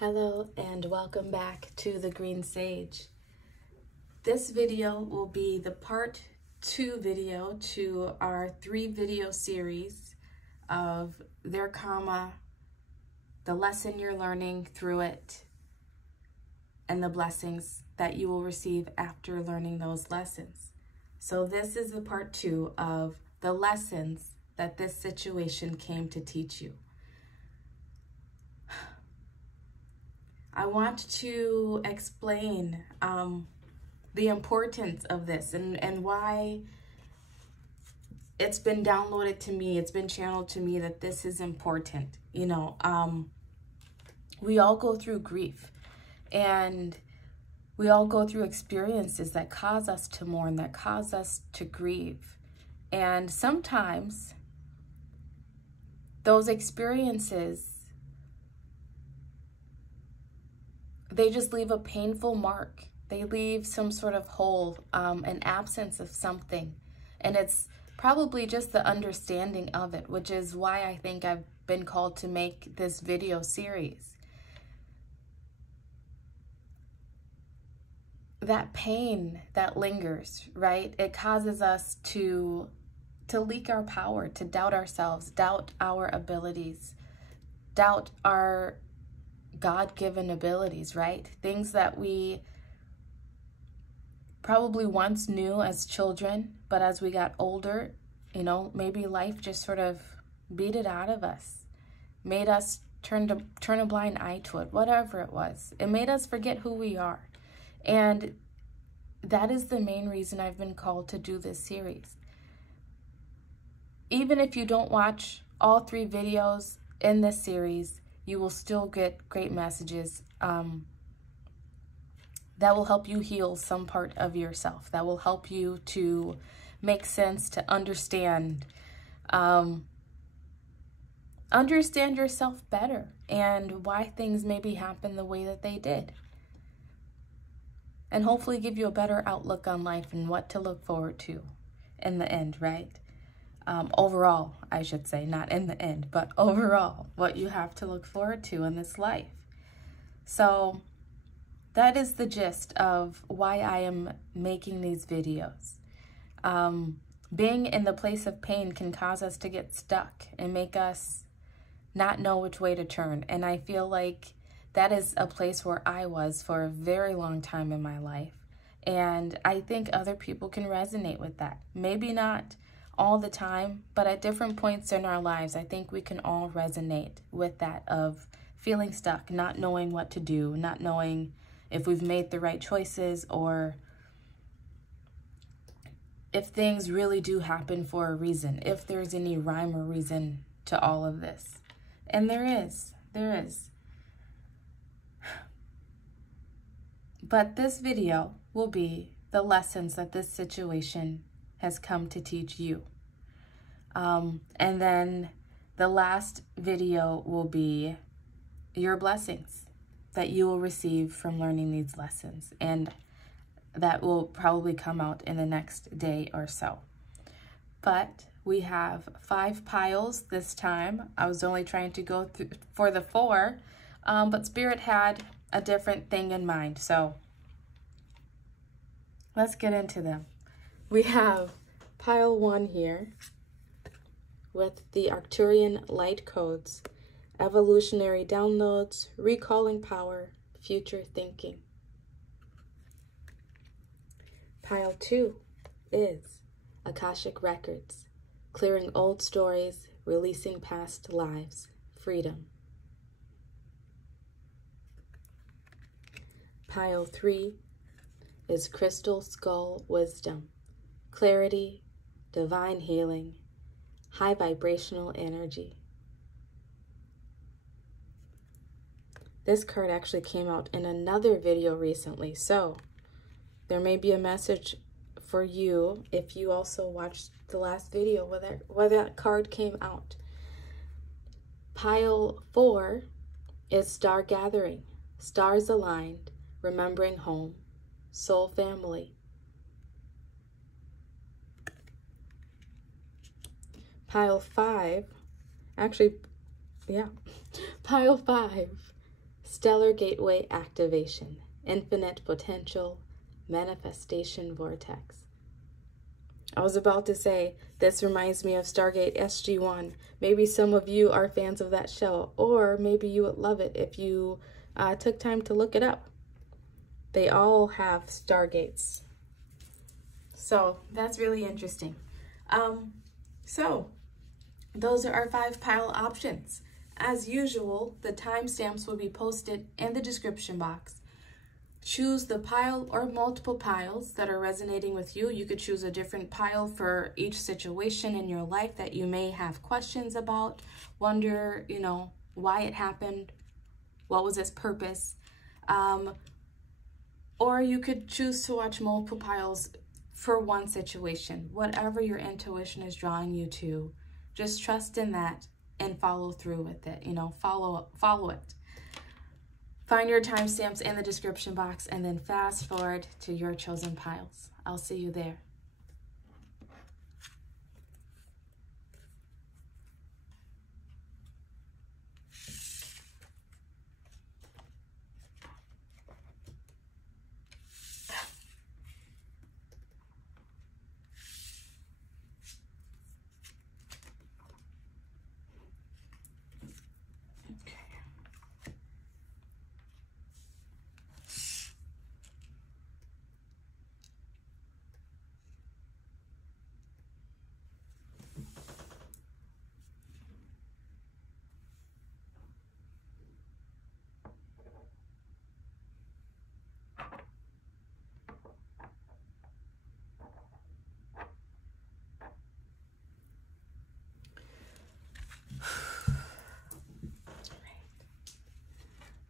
Hello and welcome back to the Green Sage. This video will be the part 2 video to our 3-video series of their karma, the lesson you're learning through it, and the blessings that you will receive after learning those lessons. So this is the part 2 of the lessons that this situation came to teach you. I want to explain the importance of this and why it's been downloaded to me, it's been channeled to me that this is important. You know, we all go through grief and we all go through experiences that cause us to mourn, that cause us to grieve. And sometimes those experiences, they just leave a painful mark. They leave some sort of hole, an absence of something. And it's probably just the understanding of it, which is why I think I've been called to make this video series. That pain that lingers, right? It causes us to leak our power, to doubt ourselves, doubt our abilities, doubt our God-given abilities, right? Things that we probably once knew as children, but as we got older, you know, maybe life just sort of beat it out of us, made us turn a blind eye to it, whatever it was. It made us forget who we are. And that is the main reason I've been called to do this series. Even if you don't watch all 3 videos in this series, you will still get great messages that will help you heal some part of yourself, that will help you to make sense, to understand yourself better and why things maybe happen the way that they did. And hopefully give you a better outlook on life and what to look forward to in the end, right? Overall, I should say, not in the end, but overall, what you have to look forward to in this life. So that is the gist of why I am making these videos. Being in the place of pain can cause us to get stuck and make us not know which way to turn. And I feel like that is a place where I was for a very long time in my life. And I think other people can resonate with that. Maybe not all the time, but at different points in our lives, I think we can all resonate with that of feeling stuck, not knowing what to do, not knowing if we've made the right choices or if things really do happen for a reason, if there's any rhyme or reason to all of this. And there is. But this video will be the lessons that this situation has come to teach you. And then the last video will be your blessings that you will receive from learning these lessons. And that will probably come out in the next day or so. But we have 5 piles this time. I was only trying to go through for the 4, but Spirit had a different thing in mind. So let's get into them. We have pile 1 here with the Arcturian light codes, evolutionary downloads, recalling power, future thinking. Pile 2 is Akashic records, clearing old stories, releasing past lives, freedom. Pile 3 is crystal skull wisdom, clarity, divine healing, high vibrational energy. This card actually came out in another video recently, so there may be a message for you if you also watched the last video where that card came out. Pile 4 is star gathering, stars aligned, remembering home, soul family. Pile 5, actually, yeah, pile 5, stellar gateway activation, infinite potential, manifestation vortex. I was about to say, this reminds me of Stargate SG-1. Maybe some of you are fans of that show, or maybe you would love it if you took time to look it up. They all have Stargates. So that's really interesting. So those are our 5 pile options. As usual, the timestamps will be posted in the description box. Choose the pile or multiple piles that are resonating with you. You could choose a different pile for each situation in your life that you may have questions about, wonder, why it happened, what was its purpose. Or you could choose to watch multiple piles for one situation. Whatever your intuition is drawing you to, just trust in that and follow through with it. Follow it. Find your timestamps in the description box and then fast forward to your chosen piles. I'll see you there.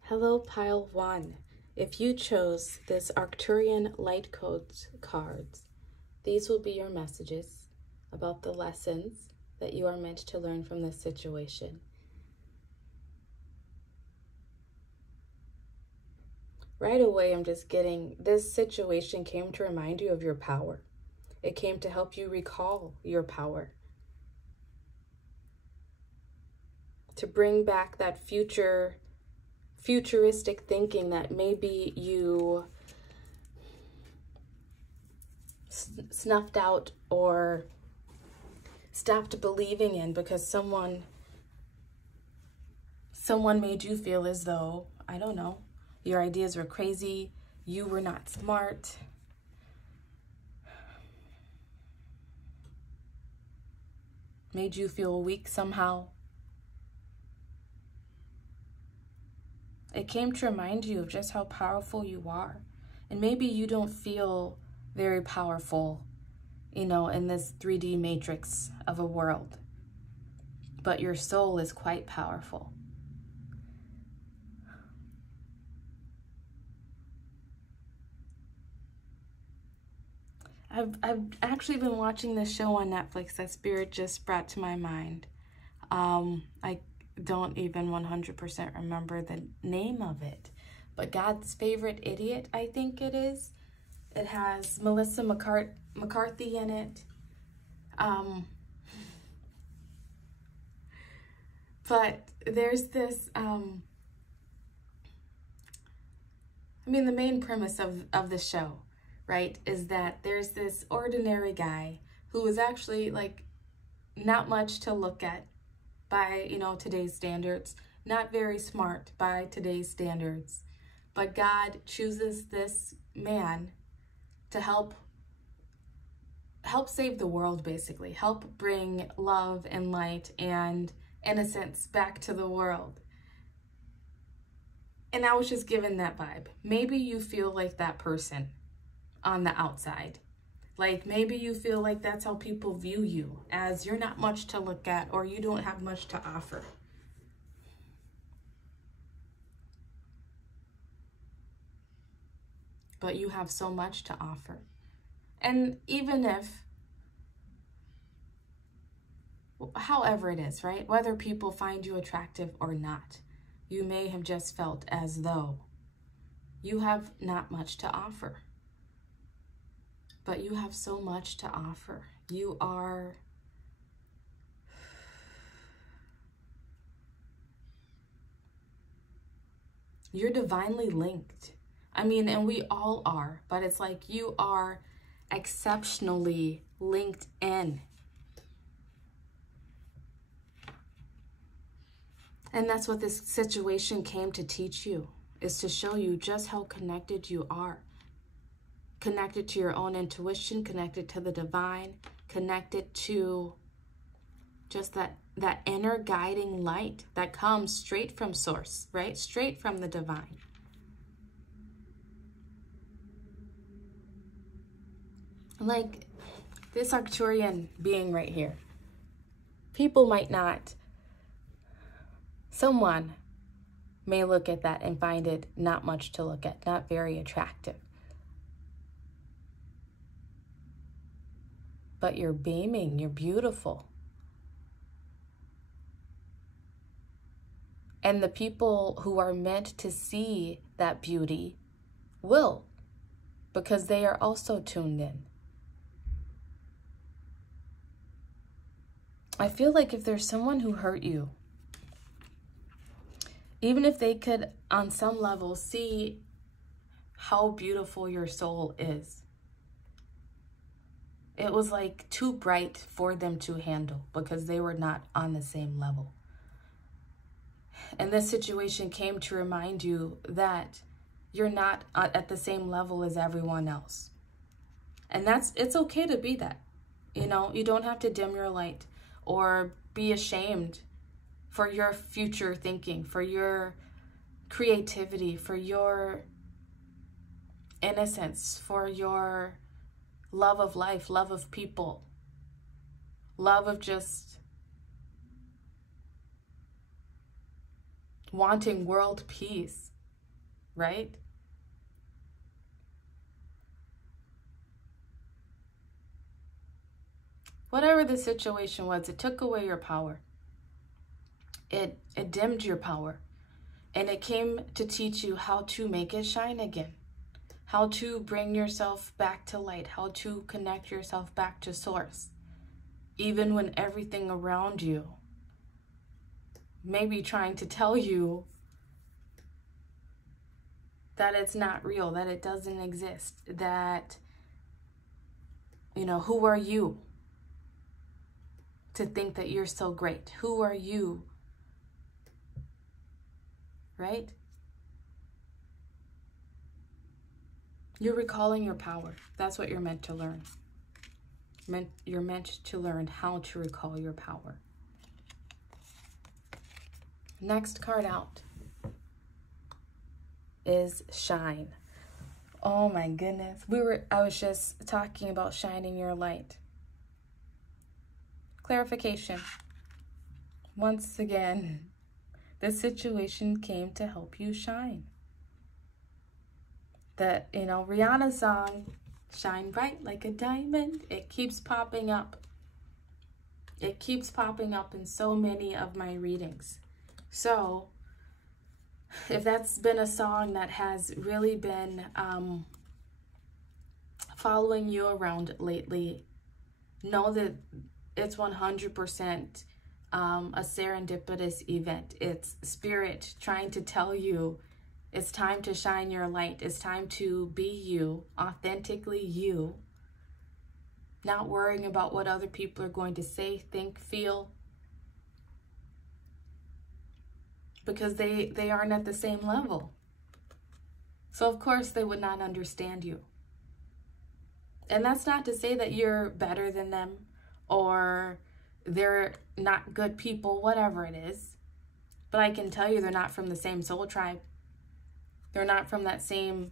Hello, pile 1. If you chose this Arcturian light codes cards, these will be your messages about the lessons that you are meant to learn from this situation. Right away, I'm just getting, this situation came to remind you of your power. It came to help you recall your power. To bring back that futuristic thinking that maybe you snuffed out or stopped believing in because someone made you feel as though, I don't know, your ideas were crazy, you were not smart. Made you feel weak somehow. It came to remind you of just how powerful you are. And maybe you don't feel very powerful, in this 3D matrix of a world. But your soul is quite powerful. I've actually been watching this show on Netflix that Spirit just brought to my mind. I don't even 100% remember the name of it, but God's Favorite Idiot, I think it is. It has Melissa McCarthy in it. But there's this, the main premise of the show, right, is that there's this ordinary guy who is actually not much to look at by, today's standards, not very smart by today's standards. But God chooses this man to help save the world, basically. Help bring love and light and innocence back to the world. And I was just given that vibe. Maybe you feel like that person on the outside. Maybe you feel like that's how people view you, as you're not much to look at or you don't have much to offer. But you have so much to offer. And even if, however it is, right? Whether people find you attractive or not, you may have just felt as though you have not much to offer. But you have so much to offer. You are You're divinely linked. I mean, and we all are, but it's like you are exceptionally linked in. And that's what this situation came to teach you, is to show you just how connected you are. Connected to your own intuition, connected to the divine, connected to just that inner guiding light that comes straight from source, right? Straight from the divine. Like this Arcturian being right here. People might not, someone may look at that and find it not much to look at, not very attractive. But you're beaming, you're beautiful. And the people who are meant to see that beauty will, because they are also tuned in. I feel like if there's someone who hurt you, even if they could on some level see how beautiful your soul is, it was like too bright for them to handle because they were not on the same level. And this situation came to remind you that you're not at the same level as everyone else. And it's okay to be that. You know, you don't have to dim your light or be ashamed for your future thinking, for your creativity, for your innocence, for your love of life, love of people, love of just wanting world peace, right? Whatever the situation was, it took away your power. It dimmed your power. And it came to teach you how to make it shine again. How to bring yourself back to light. How to connect yourself back to source. Even when everything around you may be trying to tell you that it's not real, that it doesn't exist, that, you know, who are you to think that you're so great? Who are you? Right? You're recalling your power. That's what you're meant to learn. You're meant to learn how to recall your power. Next card out is shine. Oh my goodness. I was just talking about shining your light. Clarification. Once again, this situation came to help you shine. That, you know, Rihanna's song, Shine Bright Like a Diamond, it keeps popping up. It keeps popping up in so many of my readings. So, if that's been a song that has really been following you around lately, know that it's 100% a serendipitous event. It's spirit trying to tell you it's time to shine your light. It's time to be you, authentically you. Not worrying about what other people are going to say, think, feel. Because they aren't at the same level. So of course they would not understand you. And that's not to say that you're better than them or they're not good people, whatever it is. But I can tell you they're not from the same soul tribe. They're not from that same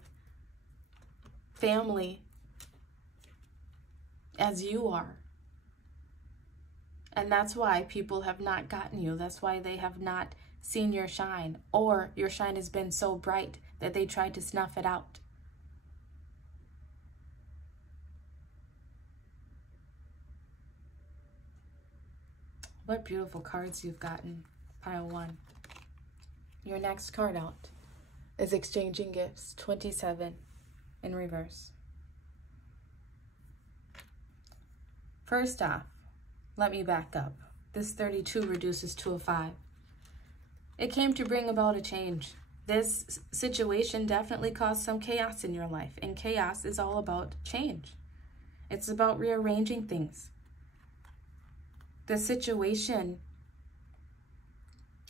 family as you are. And that's why people have not gotten you. That's why they have not seen your shine, or your shine has been so bright that they tried to snuff it out. What beautiful cards you've gotten, pile one. Your next card out is Exchanging Gifts, 27 in reverse. First off, let me back up. This 32 reduces to a 5. It came to bring about a change. this situation definitely caused some chaos in your life. And chaos is all about change. It's about rearranging things. The situation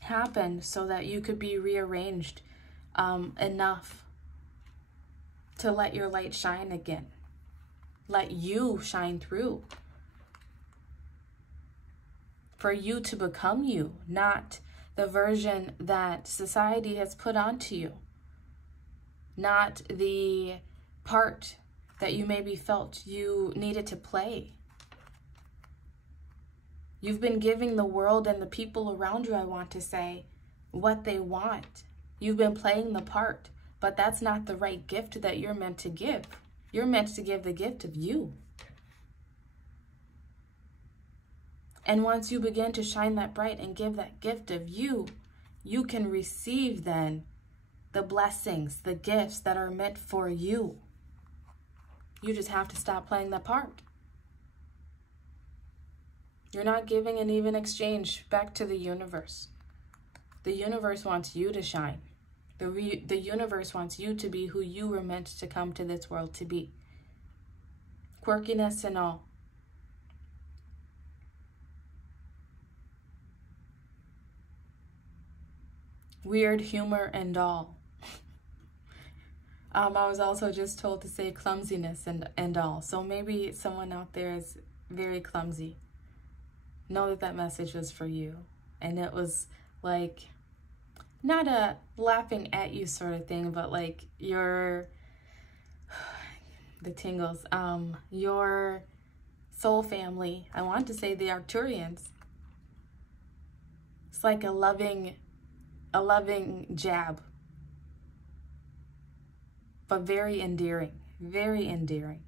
happened so that you could be rearranged enough to let your light shine again. Let you shine through. For you to become you, not the version that society has put onto you. Not the part that you maybe felt you needed to play. You've been giving the world and the people around you, I want to say, what they want. You've been playing the part, but that's not the right gift that you're meant to give. You're meant to give the gift of you. And once you begin to shine that bright and give that gift of you, you can receive then the blessings, the gifts that are meant for you. You just have to stop playing that part. You're not giving an even exchange back to the universe. The universe wants you to shine. The universe wants you to be who you were meant to come to this world to be. Quirkiness and all. Weird humor and all. I was also just told to say clumsiness and all. So maybe someone out there is very clumsy. Know that that message was for you. And it was like, not a laughing at you sort of thing, but like the tingles, your soul family, I want to say the Arcturians. It's like a loving jab, but very endearing, very endearing.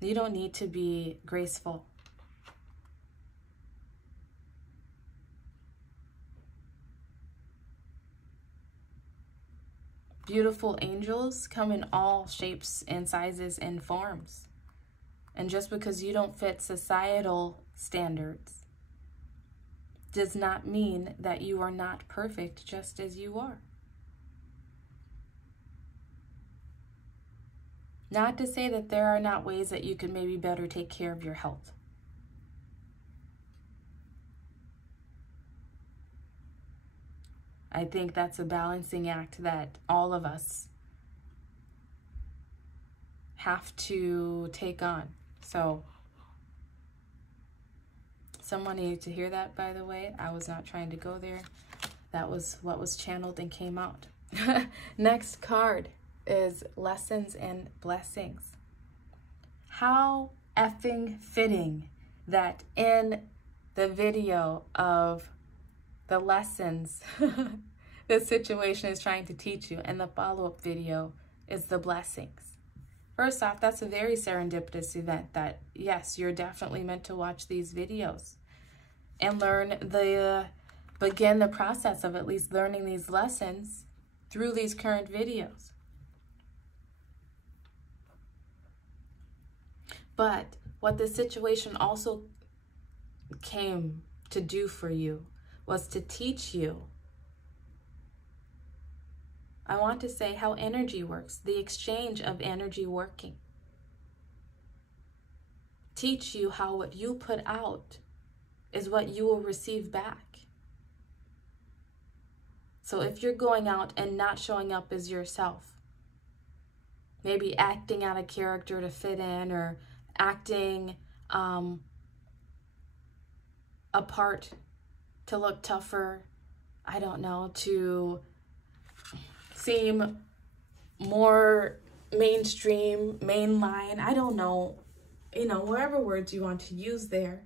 You don't need to be graceful. Beautiful angels come in all shapes and sizes and forms. And just because you don't fit societal standards does not mean that you are not perfect just as you are. Not to say that there are not ways that you could maybe better take care of your health. I think that's a balancing act that all of us have to take on. So, someone needed to hear that, by the way. I was not trying to go there. That was what was channeled and came out. Next card is Lessons and Blessings. How effing fitting that in the video of the lessons the situation is trying to teach you, and the follow-up video is the blessings. First off, that's a very serendipitous event that, yes, you're definitely meant to watch these videos and begin the process of at least learning these lessons through these current videos. But what this situation also came to do for you was to teach you, I want to say, how energy works, the exchange of energy working. Teach you how what you put out is what you will receive back. So if you're going out and not showing up as yourself, maybe acting out a character to fit in, or acting a part to look tougher, I don't know, to seem more mainstream, mainline, I don't know, whatever words you want to use there,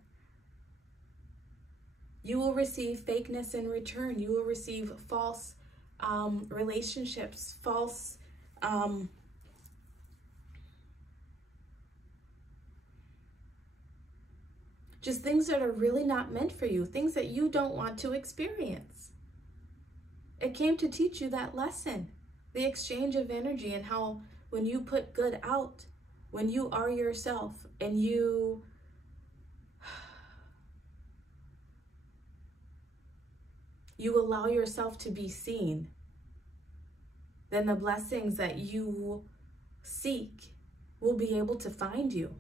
you will receive fakeness in return. You will receive false relationships, false just things that are really not meant for you, things that you don't want to experience. It came to teach you that lesson, the exchange of energy, and how when you put good out, when you are yourself and you allow yourself to be seen, then the blessings that you seek will be able to find you.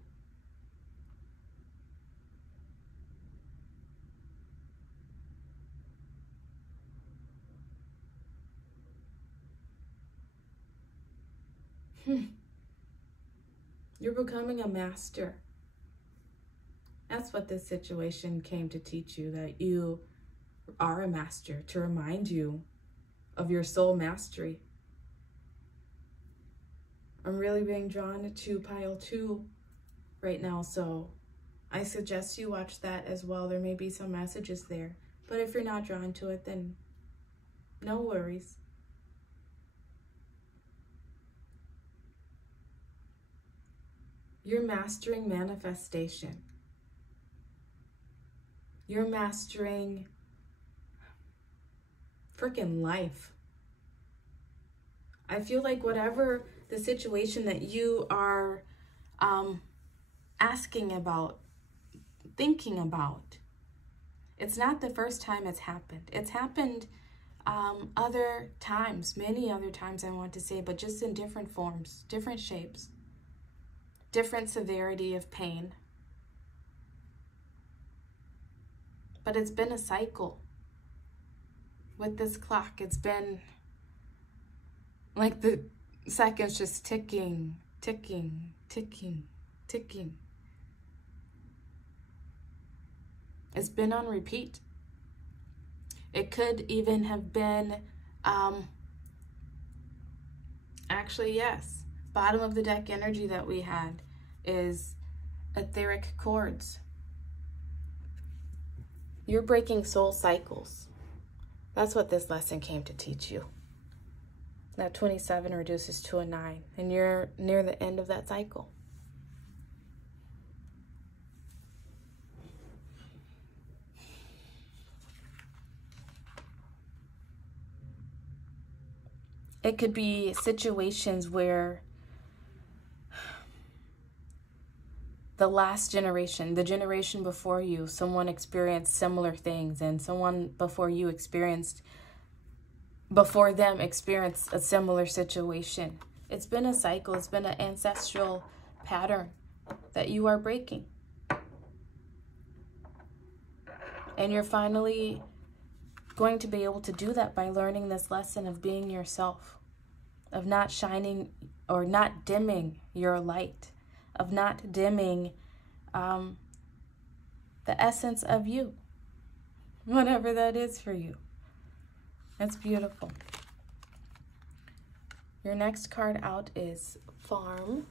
You're becoming a master. That's what this situation came to teach you, that you are a master, to remind you of your soul mastery. I'm really being drawn to pile 2 right now, so I suggest you watch that as well. There may be some messages there, but if you're not drawn to it, then no worries. You're mastering manifestation. You're mastering freaking life. I feel like whatever the situation that you are asking about, thinking about, it's not the first time it's happened. It's happened other times, many other times I want to say, but just in different forms, different shapes, different severity of pain. But it's been a cycle. With this clock, it's been like the seconds just ticking, ticking, ticking, ticking. It's been on repeat. It could even have been, actually, yes, bottom of the deck energy that we had is etheric cords. You're breaking soul cycles. That's what this lesson came to teach you. That 27 reduces to a 9, and you're near the end of that cycle. It could be situations where the last generation, the generation before you, someone experienced similar things, and someone before you before them experienced a similar situation. It's been a cycle. It's been an ancestral pattern that you are breaking. And you're finally going to be able to do that by learning this lesson of being yourself, of not shining or not dimming your light, of not dimming the essence of you, whatever that is for you. That's beautiful. Your next card out is Farm.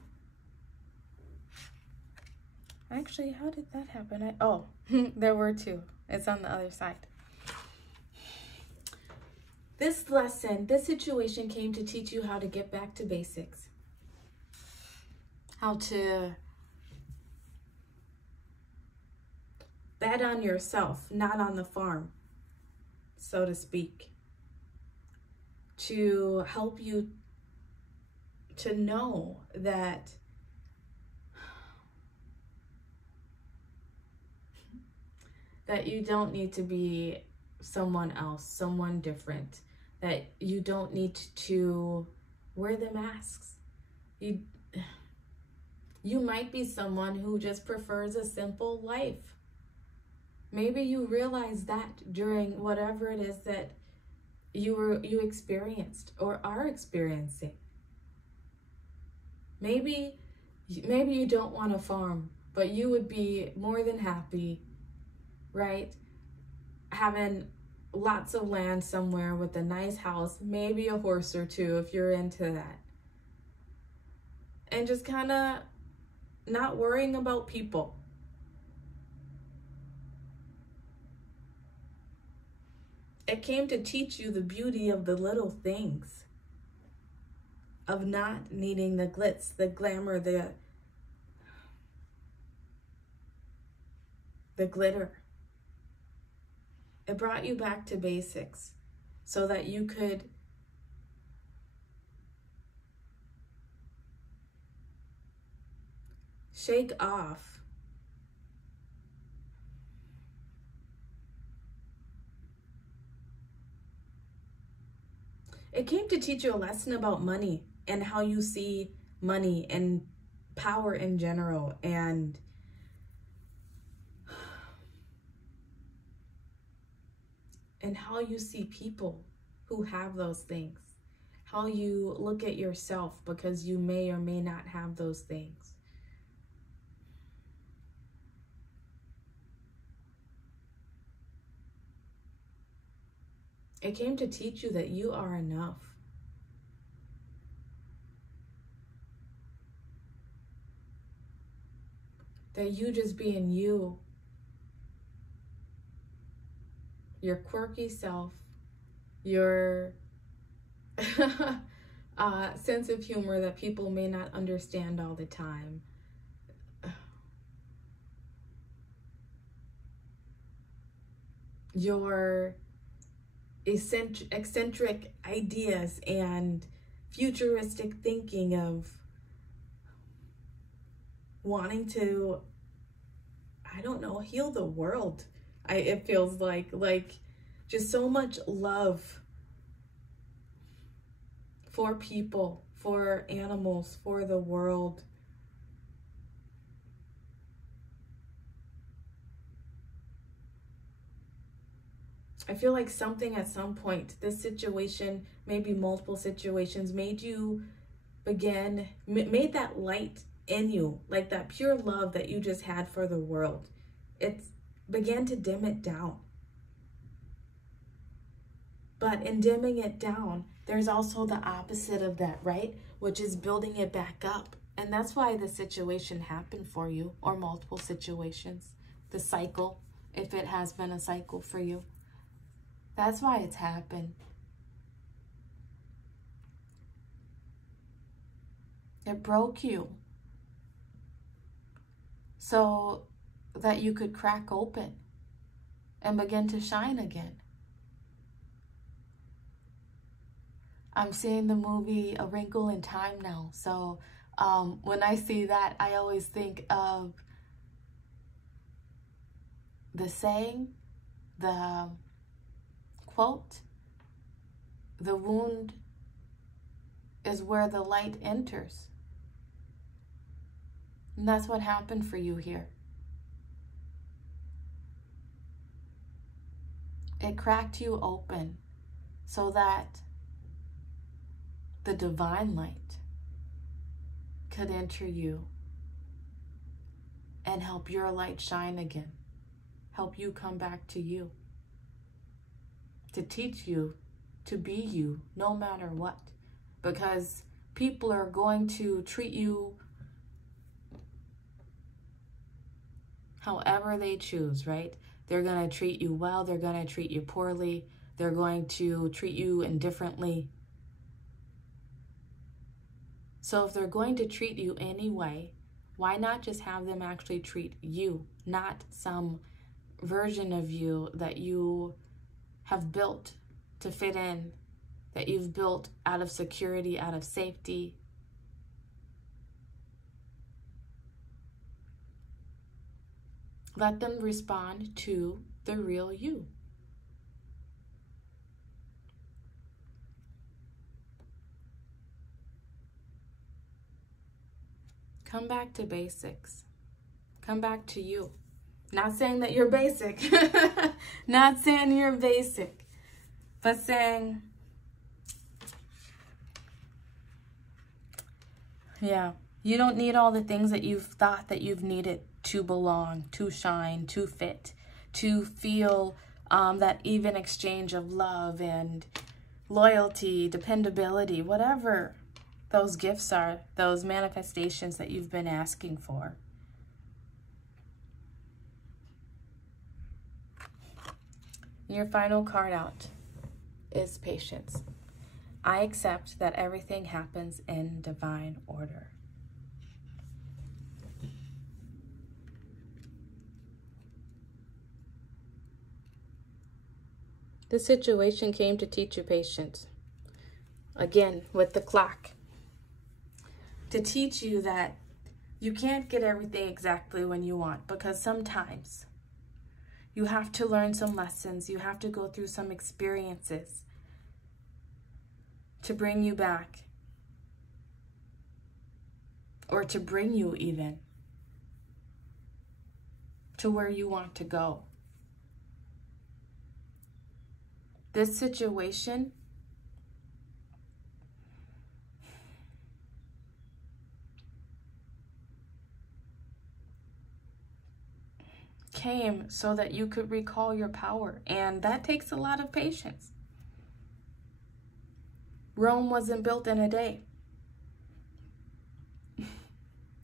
Actually, how did that happen? There were 2. It's on the other side. This lesson, this situation came to teach you how to get back to basics. How to bet on yourself, not on the farm, so to speak. To help you to know that you don't need to be someone else, someone different, that you don't need to wear the masks. You might be someone who just prefers a simple life. Maybe you realize that during whatever it is that you experienced or are experiencing. Maybe you don't want to farm, but you would be more than happy, right? Having lots of land somewhere with a nice house, maybe a horse or 2 if you're into that. And just kind of not worrying about people. It came to teach you the beauty of the little things, of not needing the glitz, the glamour, the glitter. It brought you back to basics so that you could shake off It came to teach you a lesson about money and how you see money and power in general, and how you see people who have those things, how you look at yourself because you may or may not have those things. It came to teach you that you are enough. That you just being you, your quirky self, your sense of humor that people may not understand all the time, your eccentric ideas and futuristic thinking of wanting to, I don't know, heal the world. It feels like just so much love for people, for animals, for the world. I feel like something at some point, this situation, maybe multiple situations, made you made that light in you, like that pure love that you just had for the world. It began to dim it down. But in dimming it down, there's also the opposite of that, right? Which is building it back up. And that's why the situation happened for you, or multiple situations. The cycle, if it has been a cycle for you. That's why it's happened. It broke you so that you could crack open and begin to shine again. I'm seeing the movie A Wrinkle in Time now. So when I see that, I always think of the saying, the quote, "The wound is where the light enters." And that's what happened for you here. It cracked you open so that the divine light could enter you and help your light shine again. Help you come back to you. To teach you to be you no matter what. Because people are going to treat you however they choose, right? They're going to treat you well. They're going to treat you poorly. They're going to treat you indifferently. So if they're going to treat you anyway, why not just have them actually treat you, not some version of you that you have built to fit in, that you've built out of security, out of safety. Let them respond to the real you. Come back to basics. Come back to you. Not saying that you're basic. Not saying you're basic. But saying, yeah, you don't need all the things that you've thought that you've needed to belong, to shine, to fit, to feel that even exchange of love and loyalty, dependability, whatever those gifts are, those manifestations that you've been asking for. Your final card out is patience. I accept that everything happens in divine order. This situation came to teach you patience. Again, with the clock. To teach you that you can't get everything exactly when you want, because sometimes you have to learn some lessons. You have to go through some experiences to bring you back, or to bring you even to where you want to go. This situation came so that you could recall your power, and that takes a lot of patience. Rome wasn't built in a day.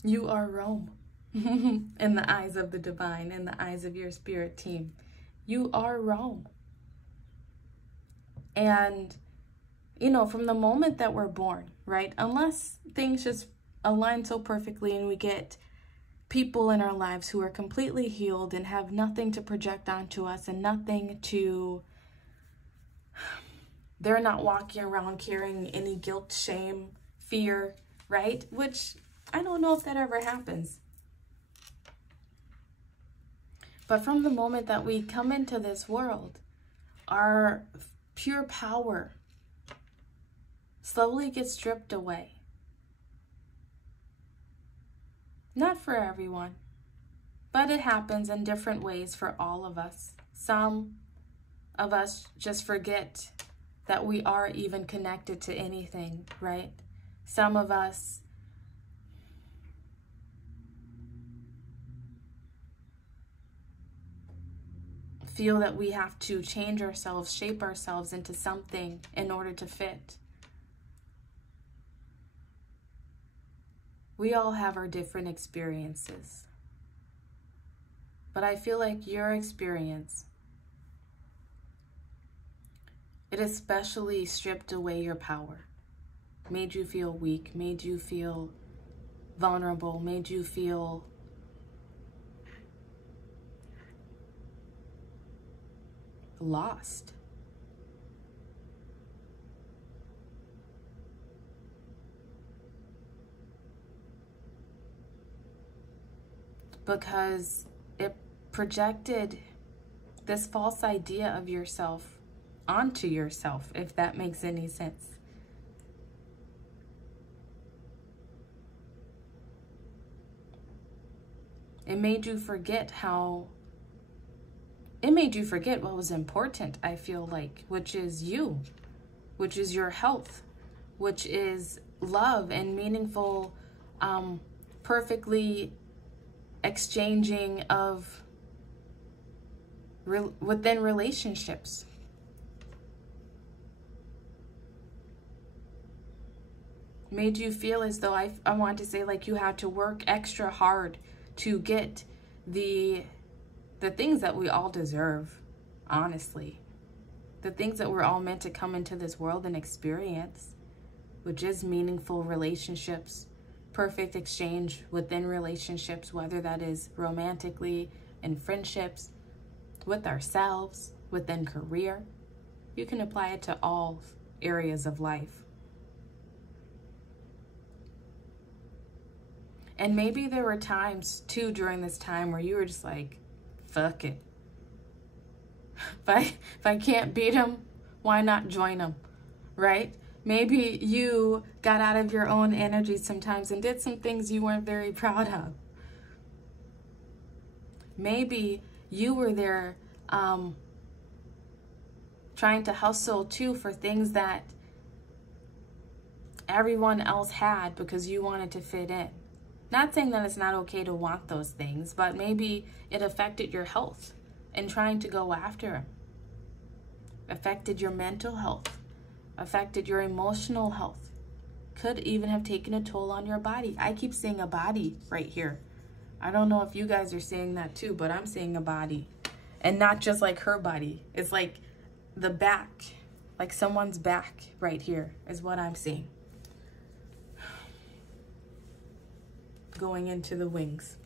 You are Rome in the eyes of the divine, in the eyes of your spirit team. You are Rome. And, you know, from the moment that we're born, right? Unless things just align so perfectly and we get people in our lives who are completely healed and have nothing to project onto us and nothing to, they're not walking around carrying any guilt, shame, fear, right? Which I don't know if that ever happens. But from the moment that we come into this world, our pure power slowly gets stripped away. Not for everyone, but it happens in different ways for all of us. Some of us just forget that we are even connected to anything, right? Some of us feel that we have to change ourselves, shape ourselves into something in order to fit. We all have our different experiences. But I feel like your experience, it especially stripped away your power, made you feel weak, made you feel vulnerable, made you feel lost. Because it projected this false idea of yourself onto yourself, if that makes any sense. It made you forget what was important, I feel like, which is you, which is your health, which is love and meaningful, perfectly exchanging of within relationships. Made you feel as though, I want to say, like you had to work extra hard to get the things that we all deserve, honestly. The things that we're all meant to come into this world and experience, which is meaningful relationships, perfect exchange within relationships, whether that is romantically, in friendships, with ourselves, within career. You can apply it to all areas of life. And maybe there were times too during this time where you were just like, fuck it. If I can't beat him, why not join him, right? Maybe you got out of your own energy sometimes and did some things you weren't very proud of. Maybe you were there trying to hustle too for things that everyone else had because you wanted to fit in. Not saying that it's not okay to want those things, but maybe it affected your health and trying to go after them. Affected your mental health, affected your emotional health. Could even have taken a toll on your body. I keep seeing a body right here. I don't know if you guys are seeing that too, but I'm seeing a body. And not just like her body. It's like the back, like someone's back right here is what I'm seeing. Going into the wings.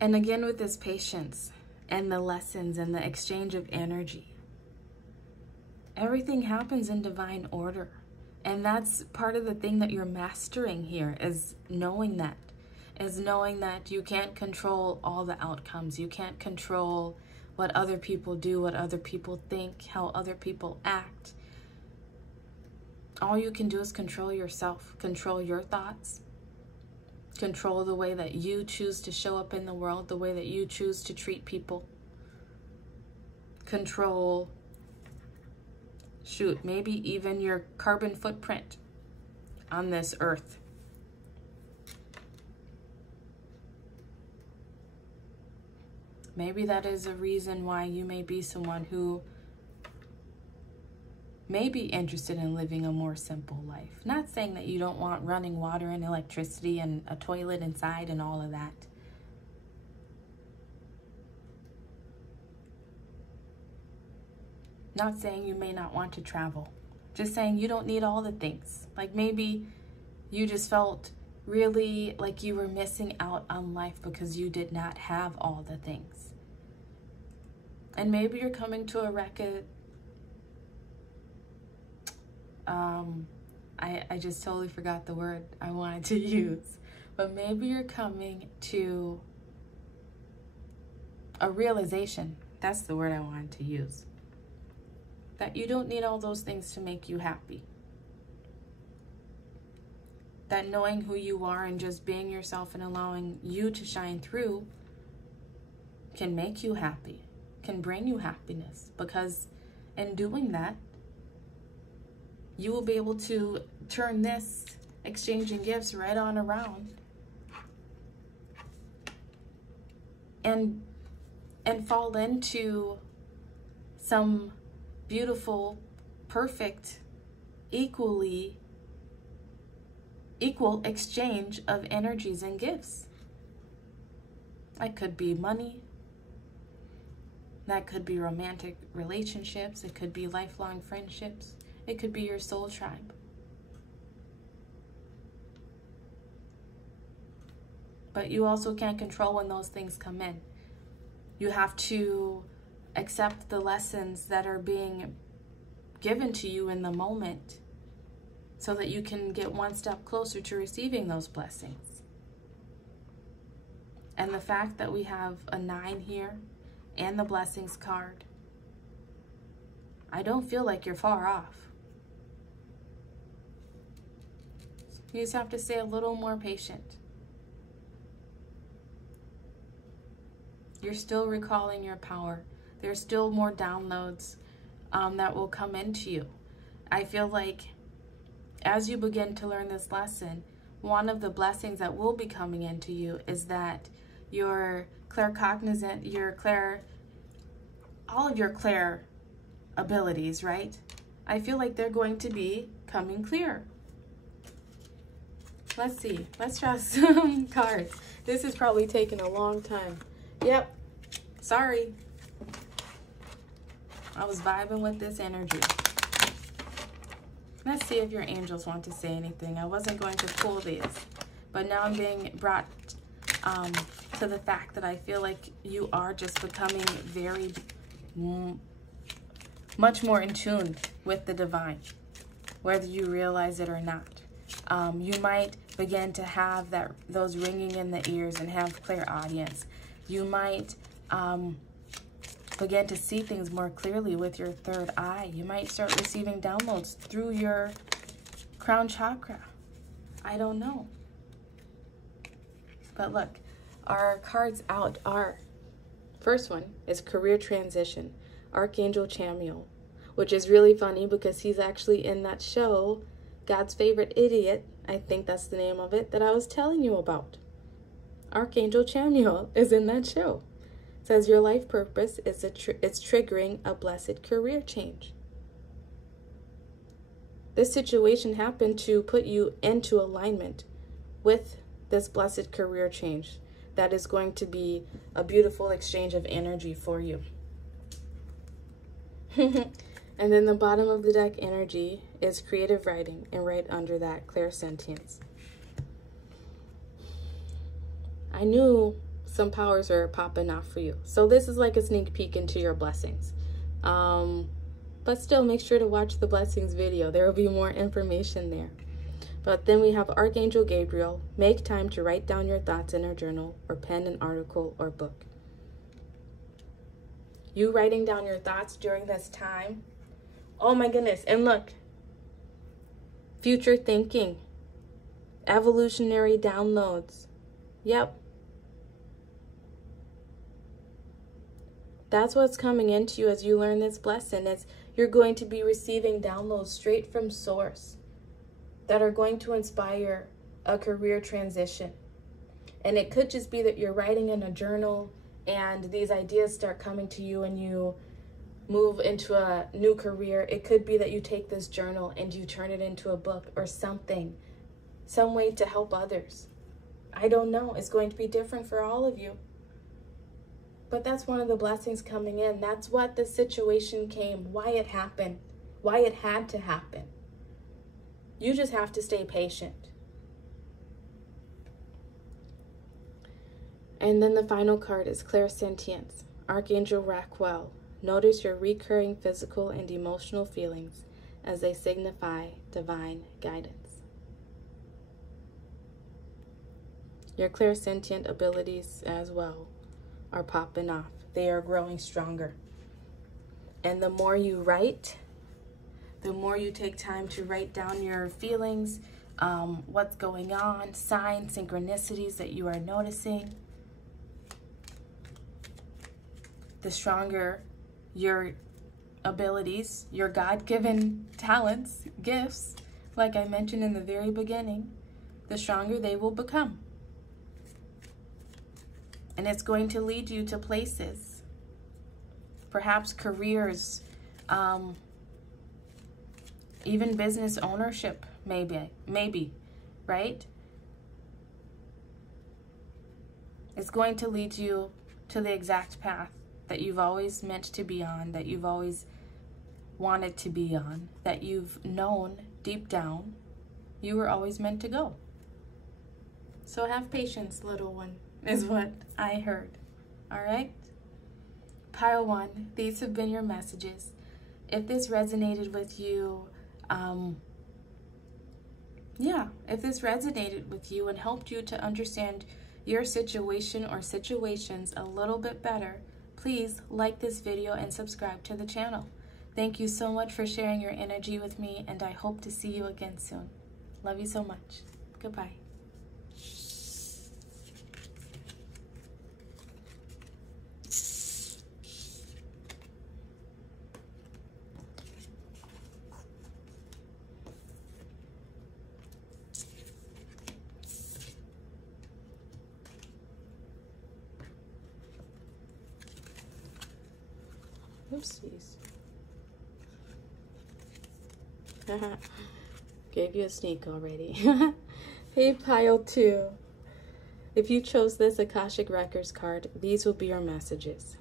And again with this patience and the lessons and the exchange of energy. Everything happens in divine order. And that's part of the thing that you're mastering here, is knowing that. is knowing that you can't control all the outcomes. You can't control what other people do, what other people think, how other people act. All you can do is control yourself, control your thoughts, control the way that you choose to show up in the world, the way that you choose to treat people. Control, maybe even your carbon footprint on this earth. Maybe that is a reason why you may be someone who may be interested in living a more simple life. Not saying that you don't want running water and electricity and a toilet inside and all of that. Not saying you may not want to travel. Just saying you don't need all the things. Like maybe you just felt really like you were missing out on life because you did not have all the things. And maybe you're coming to a record. I just totally forgot the word I wanted to use. But maybe you're coming to a realization. That's the word I wanted to use. That you don't need all those things to make you happy. That knowing who you are and just being yourself and allowing you to shine through can make you happy, can bring you happiness. Because in doing that, you will be able to turn this exchanging gifts right on around and fall into some beautiful, perfect, equal exchange of energies and gifts. That could be money. That could be romantic relationships. It could be lifelong friendships. It could be your soul tribe. But you also can't control when those things come in. You have to accept the lessons that are being given to you in the moment so that you can get one step closer to receiving those blessings. And the fact that we have a 9 here and the blessings card, I don't feel like you're far off. You just have to stay a little more patient. You're still recalling your power. There's still more downloads that will come into you. I feel like as you begin to learn this lesson, one of the blessings that will be coming into you is that your claircognizant, all of your clair abilities, right? I feel like they're going to be coming clear. Let's see. Let's draw some cards. This is probably taking a long time. Yep. Sorry. I was vibing with this energy. Let's see if your angels want to say anything. I wasn't going to pull these, but now I'm being brought to the fact that I feel like you are just becoming very much more in tune with the divine, whether you realize it or not. You might begin to have those ringing in the ears and have clairaudience. You might begin to see things more clearly with your third eye. You might start receiving downloads through your crown chakra. I don't know. But look, our cards out are, first one is career transition, Archangel Chamuel, which is really funny because he's actually in that show, God's Favorite Idiot, I think that's the name of it, that I was telling you about. Archangel Chamuel is in that show. It says your life purpose is it's triggering a blessed career change. This situation happened to put you into alignment with this blessed career change. That is going to be a beautiful exchange of energy for you. And then the bottom of the deck energy is creative writing, and right under that, clairsentience. I knew some powers were popping off for you. So this is like a sneak peek into your blessings. But still, make sure to watch the blessings video. There will be more information there. But then we have Archangel Gabriel. Make time to write down your thoughts in a journal or pen an article or book. You writing down your thoughts during this time. Oh my goodness. And look. Future thinking. Evolutionary downloads. Yep. That's what's coming into you as you learn this lesson. Is you're going to be receiving downloads straight from source that are going to inspire a career transition. And it could just be that you're writing in a journal and these ideas start coming to you and you move into a new career. It could be that you take this journal and you turn it into a book or something, some way to help others. I don't know. It's going to be different for all of you. But that's one of the blessings coming in. That's what the situation came, why it happened, why it had to happen. You just have to stay patient. And then the final card is Clairsentience. Archangel Raquel. Notice your recurring physical and emotional feelings as they signify divine guidance. Your clairsentient abilities as well are popping off. They are growing stronger. And the more you write, the more you take time to write down your feelings, what's going on, signs, synchronicities that you are noticing, the stronger your abilities, your God-given talents, gifts, like I mentioned in the very beginning, the stronger they will become. And it's going to lead you to places, perhaps careers, even business ownership, maybe, right? It's going to lead you to the exact path that you've always meant to be on, that you've always wanted to be on, that you've known deep down you were always meant to go. So have patience, little one, is what I heard. All right? Pile 1, these have been your messages. If this resonated with you, if this resonated with you and helped you to understand your situation or situations a little bit better, please like this video and subscribe to the channel. Thank you so much for sharing your energy with me, and I hope to see you again soon. Love you so much. Goodbye. Oopsies. Gave you a sneak already. Hey, pile 2. If you chose this Akashic Records card, these will be your messages.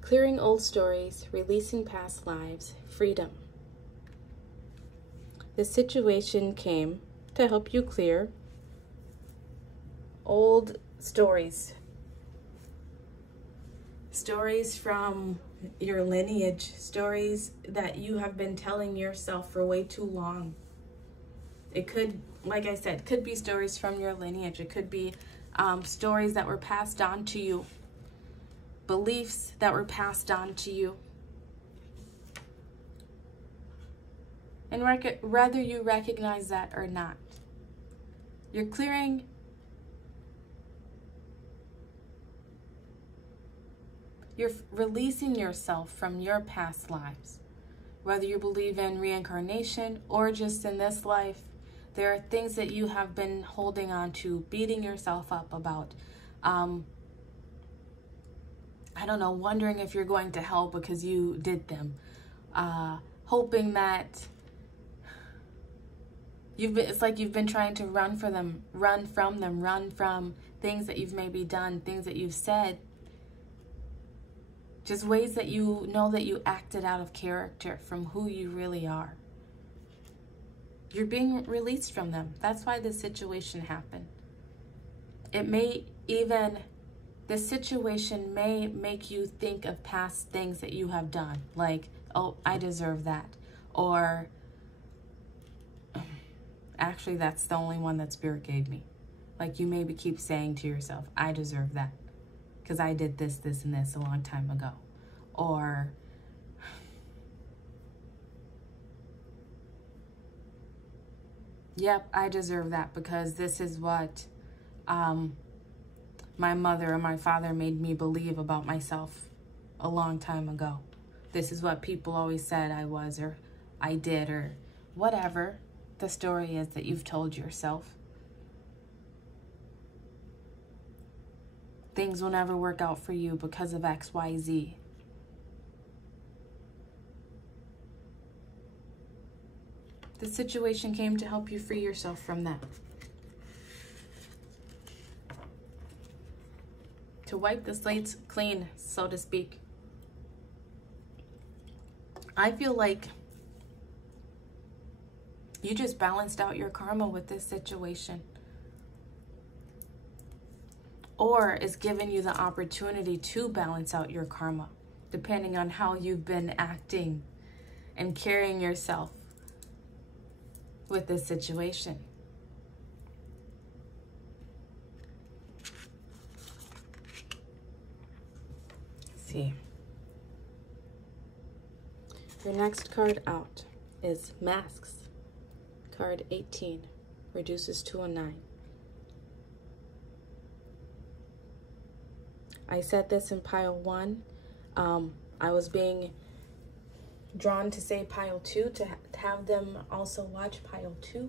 Clearing old stories, releasing past lives, freedom. This situation came to help you clear old stories. Stories from your lineage, stories that you have been telling yourself for way too long. It could, like I said, could be stories from your lineage. It could be stories that were passed on to you, beliefs that were passed on to you. And whether you recognize that or not, you're clearing You're releasing yourself from your past lives. Whether you believe in reincarnation or just in this life, there are things that you have been holding on to, beating yourself up about. I don't know, wondering if you're going to hell because you did them. Hoping that it's like you've been trying to run from them, run from things that you've maybe done, things that you've said. Just ways that you know that you acted out of character from who you really are. You're being released from them. That's why this situation happened. This situation may make you think of past things that you have done. Like, oh, I deserve that. Or Actually, that's the only one that Spirit gave me. Like, you maybe keep saying to yourself, I deserve that because I did this, this, and this a long time ago. Or, yep, I deserve that because this is what my mother or my father made me believe about myself a long time ago. This is what people always said I was, or I did, or whatever the story is that you've told yourself. Things will never work out for you because of X, Y, Z. The situation came to help you free yourself from that. To wipe the slates clean, so to speak. I feel like you just balanced out your karma with this situation. Or is giving you the opportunity to balance out your karma, depending on how you've been acting and carrying yourself with this situation. Let's see. Your next card out is Masks. Card 18 reduces to a 9. I said this in pile 1. I was being drawn to say pile 2 to have them also watch pile 2.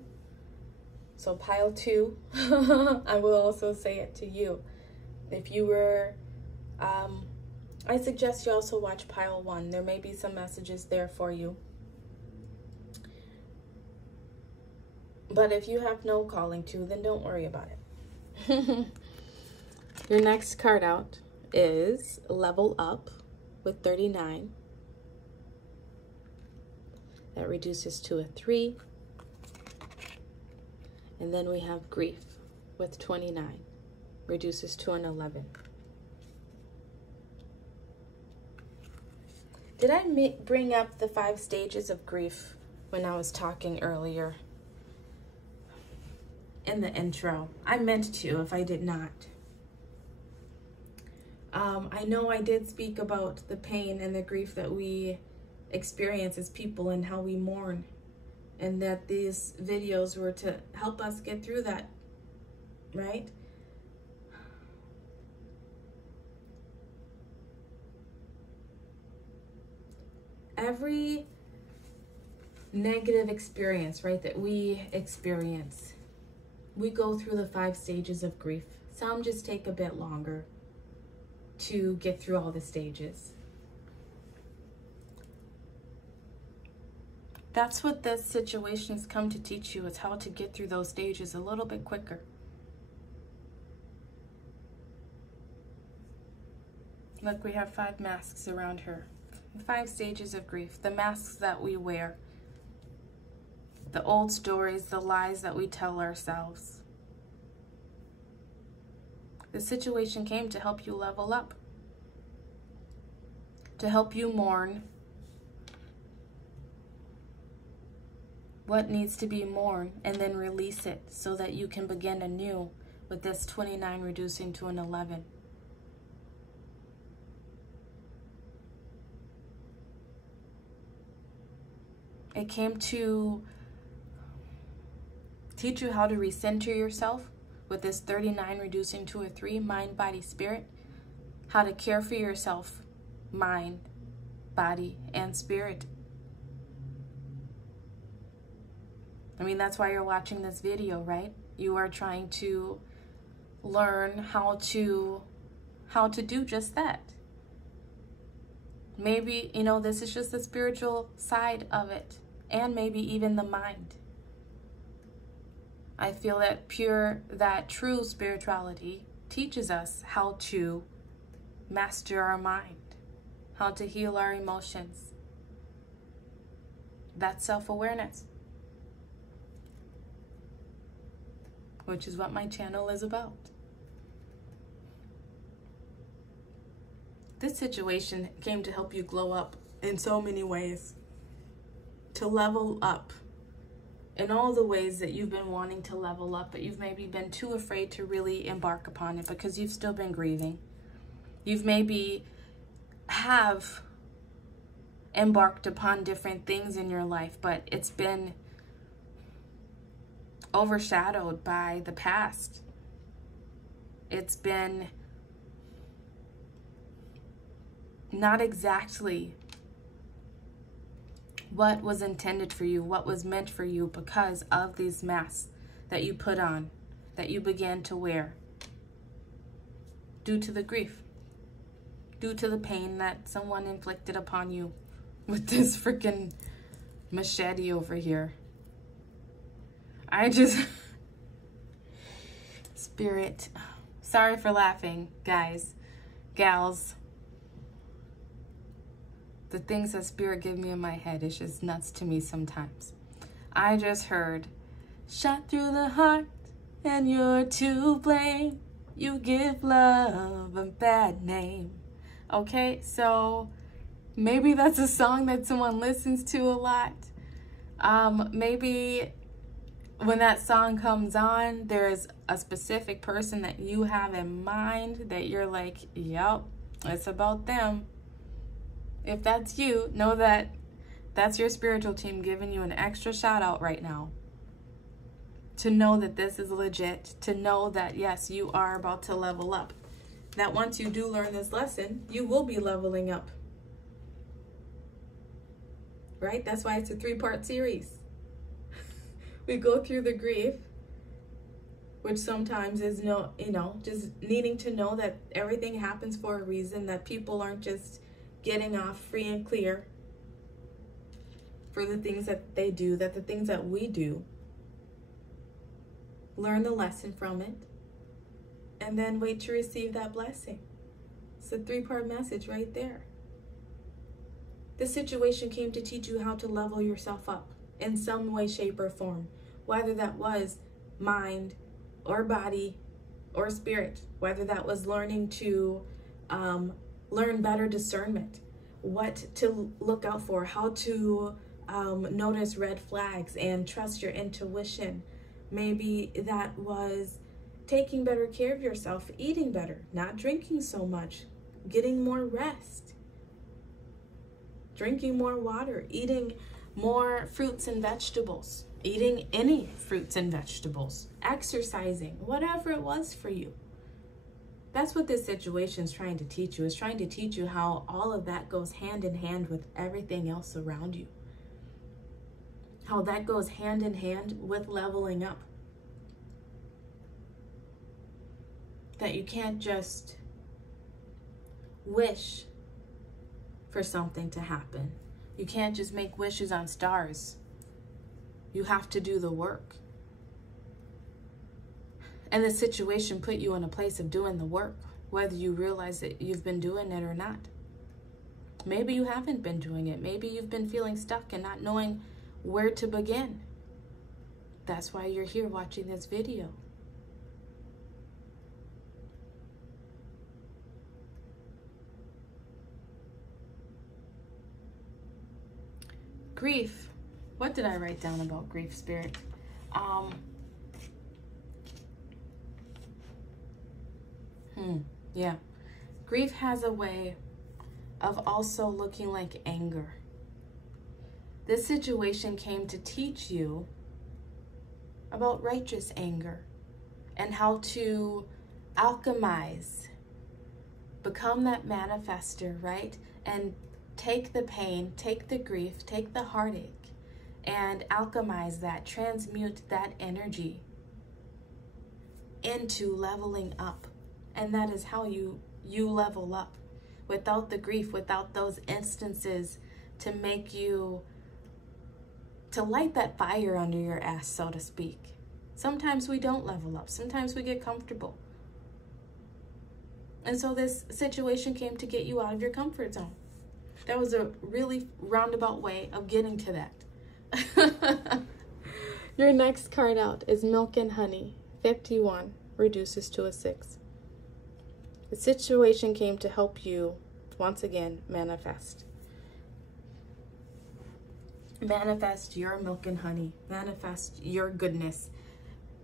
So pile 2, I will also say it to you. If you were, I suggest you also watch pile 1. There may be some messages there for you. But if you have no calling to, then don't worry about it. Your next card out is Level Up with 39. That reduces to a 3. And then we have Grief with 29. Reduces to an 11. Did I bring up the 5 stages of grief when I was talking earlier in the intro? I meant to if I did not. I know I did speak about the pain and the grief that we experience as people and how we mourn, and that these videos were to help us get through that, right? Every negative experience, right, that we experience, we go through the 5 stages of grief. Some just take a bit longer to get through all the stages. That's what this situation has come to teach you, is how to get through those stages a little bit quicker. Look, we have 5 masks around her. 5 stages of grief. The masks that we wear. The old stories, the lies that we tell ourselves. The situation came to help you level up. To help you mourn what needs to be mourned, and then release it so that you can begin anew with this 29 reducing to an 11. It came to teach you how to recenter yourself with this 39 reducing to a 3, mind, body, spirit. How to care for yourself, mind, body, and spirit. I mean, that's why you're watching this video, right? You are trying to learn how to do just that. Maybe, you know, this is just the spiritual side of it, and maybe even the mind. I feel that true spirituality teaches us how to master our mind, how to heal our emotions. That's self-awareness, which is what my channel is about. This situation came to help you glow up in so many ways, to level up in all the ways that you've been wanting to level up, but you've maybe been too afraid to really embark upon it because you've still been grieving. You've maybe have embarked upon different things in your life, but it's been overshadowed by the past. It's been not exactly what was intended for you, what was meant for you, because of these masks that you put on, that you began to wear, due to the grief, due to the pain that someone inflicted upon you with this freaking machete over here. I just, Spirit, sorry for laughing, guys, gals. The things that Spirit give me in my head is just nuts to me sometimes. I just heard, shot through the heart and you're to blame. You give love a bad name. Okay, so maybe that's a song that someone listens to a lot. Maybe when that song comes on, there's a specific person that you have in mind that you're like, yep, it's about them. If that's you, know that that's your spiritual team giving you an extra shout out right now. To know that this is legit. To know that, yes, you are about to level up. That once you do learn this lesson, you will be leveling up. Right? That's why it's a 3-part series. We go through the grief, which sometimes is just needing to know that everything happens for a reason, that people aren't just getting off free and clear for the things that they do, that the things that we do, learn the lesson from it, and then wait to receive that blessing. It's a 3-part message right there. This situation came to teach you how to level yourself up in some way, shape, or form, whether that was mind or body or spirit, whether that was learning to learn better discernment, what to look out for, how to notice red flags and trust your intuition. Maybe that was taking better care of yourself, eating better, not drinking so much, getting more rest, drinking more water, eating more fruits and vegetables, eating any fruits and vegetables, exercising, whatever it was for you. That's what this situation is trying to teach you. It's trying to teach you how all of that goes hand in hand with everything else around you. How that goes hand in hand with leveling up. That you can't just wish for something to happen. You can't just make wishes on stars. You have to do the work. And the situation put you in a place of doing the work, whether you realize that you've been doing it or not. Maybe you haven't been doing it. Maybe you've been feeling stuck and not knowing where to begin. That's why you're here watching this video. Grief. What did I write down about grief, Spirit? Yeah. Grief has a way of also looking like anger. This situation came to teach you about righteous anger and how to alchemize, become that manifester, right? And take the pain, take the grief, take the heartache, and alchemize that, transmute that energy into leveling up. And that is how you level up. Without the grief, without those instances to make you, to light that fire under your ass, so to speak. Sometimes we don't level up. Sometimes we get comfortable. And so this situation came to get you out of your comfort zone. That was a really roundabout way of getting to that. Your next card out is Milk and Honey. 51 reduces to a 6. The situation came to help you, once again, manifest. Manifest your milk and honey. Manifest your goodness.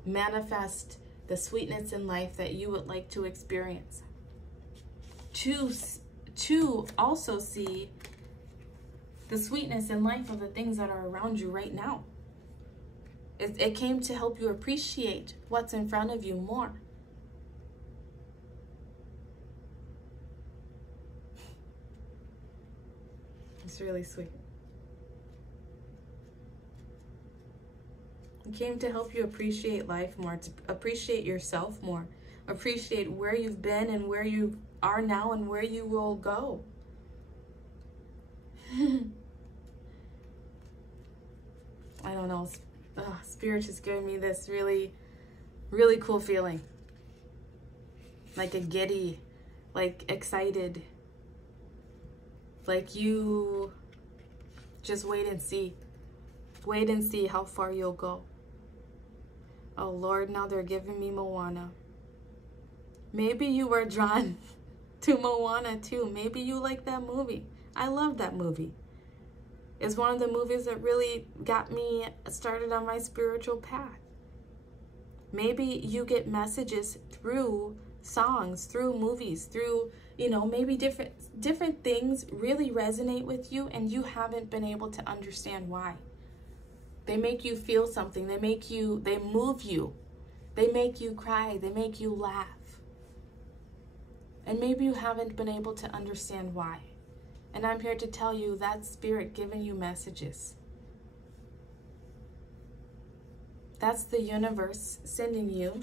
Manifest the sweetness in life that you would like to experience. To also see the sweetness in life of the things that are around you right now. It came to help you appreciate what's in front of you more. It's really sweet. It came to help you appreciate life more, to appreciate yourself more, appreciate where you've been and where you are now and where you will go. I don't know. Spirit just gave me this really, really cool feeling. Like a giddy, like excited. Like you just wait and see. Wait and see how far you'll go. Oh Lord, now they're giving me Moana. Maybe you were drawn to Moana too. Maybe you like that movie. I love that movie. It's one of the movies that really got me started on my spiritual path. Maybe you get messages through songs, through movies, through, maybe different things really resonate with you and you haven't been able to understand why. They make you feel something. They move you. They make you cry. They make you laugh. And maybe you haven't been able to understand why. And I'm here to tell you that's Spirit giving you messages. That's the universe sending you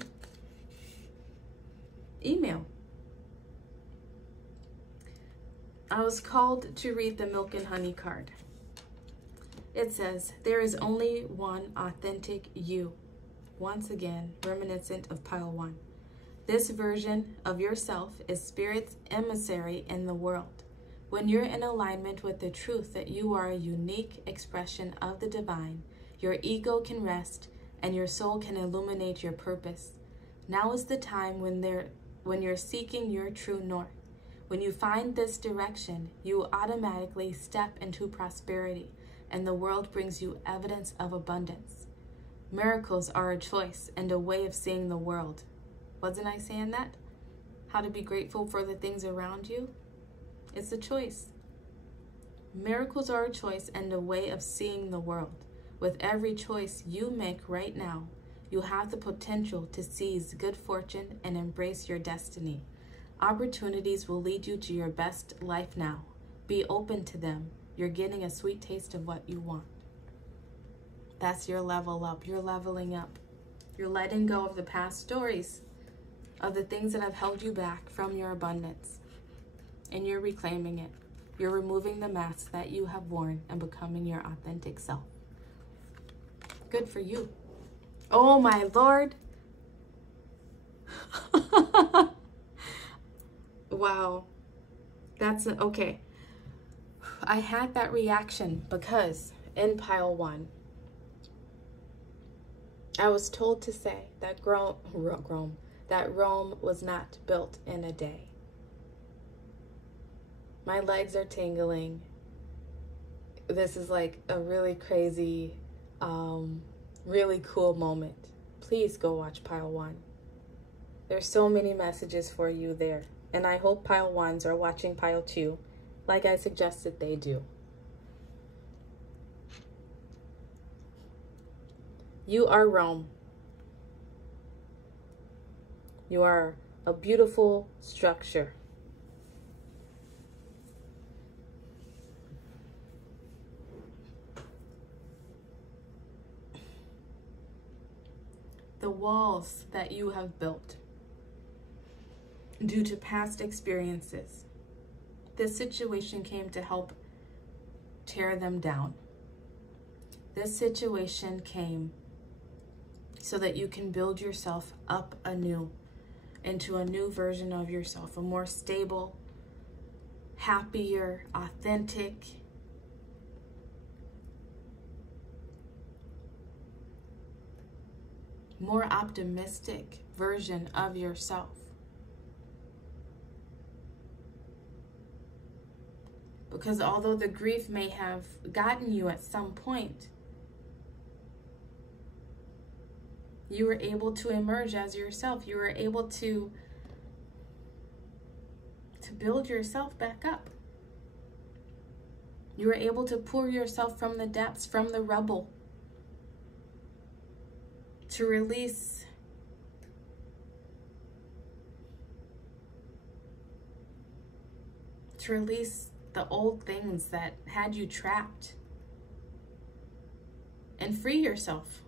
email. I was called to read the milk and honey card. It says, there is only one authentic you. Once again, reminiscent of pile 1. This version of yourself is Spirit's emissary in the world. When you're in alignment with the truth that you are a unique expression of the divine, your ego can rest and your soul can illuminate your purpose. Now is the time when you're seeking your true north. When you find this direction, you automatically step into prosperity, and the world brings you evidence of abundance. Miracles are a choice and a way of seeing the world. Wasn't I saying that? How to be grateful for the things around you? It's a choice. Miracles are a choice and a way of seeing the world. With every choice you make right now, you have the potential to seize good fortune and embrace your destiny. Opportunities will lead you to your best life now. Be open to them. You're getting a sweet taste of what you want. That's your level up. You're leveling up. You're letting go of the past stories, of the things that have held you back from your abundance. And you're reclaiming it. You're removing the masks that you have worn and becoming your authentic self. Good for you. Oh my Lord. Wow. That's okay. I had that reaction because in pile 1, I was told to say that Rome was not built in a day. My legs are tingling. This is like a really crazy, really cool moment. Please go watch pile 1. There's so many messages for you there. And I hope pile 1s are watching pile 2, like I suggested they do. You are Rome. You are a beautiful structure. The walls that you have built due to past experiences, this situation came to help tear them down. This situation came so that you can build yourself up anew into a new version of yourself, a more stable, happier, authentic, more optimistic version of yourself. Because although the grief may have gotten you at some point, you were able to emerge as yourself. You were able to build yourself back up. You were able to pull yourself from the depths, from the rubble, to release the old things that had you trapped, and free yourself.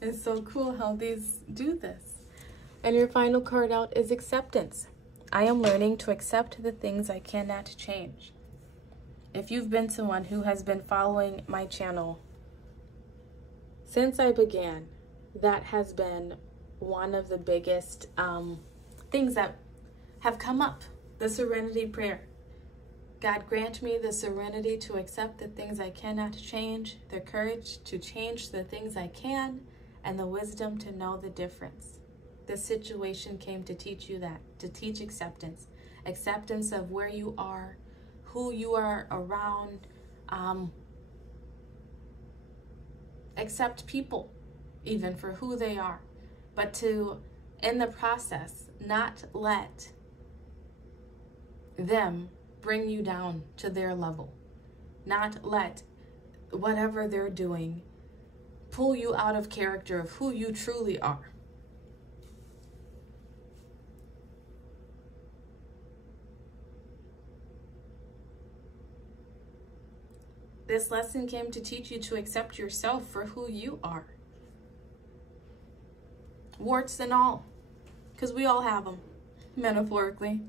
It's so cool how these do this. And your final card out is acceptance. I am learning to accept the things I cannot change. If you've been someone who has been following my channel since I began, that has been one of the biggest things that have come up, the serenity prayer. God, grant me the serenity to accept the things I cannot change, the courage to change the things I can, and the wisdom to know the difference. This situation came to teach you that, to teach acceptance. Acceptance of where you are, who you are around. Accept people, even for who they are. But to, in the process, not let them bring you down to their level. Not let whatever they're doing pull you out of character of who you truly are. This lesson came to teach you to accept yourself for who you are. Warts and all, because we all have them, metaphorically.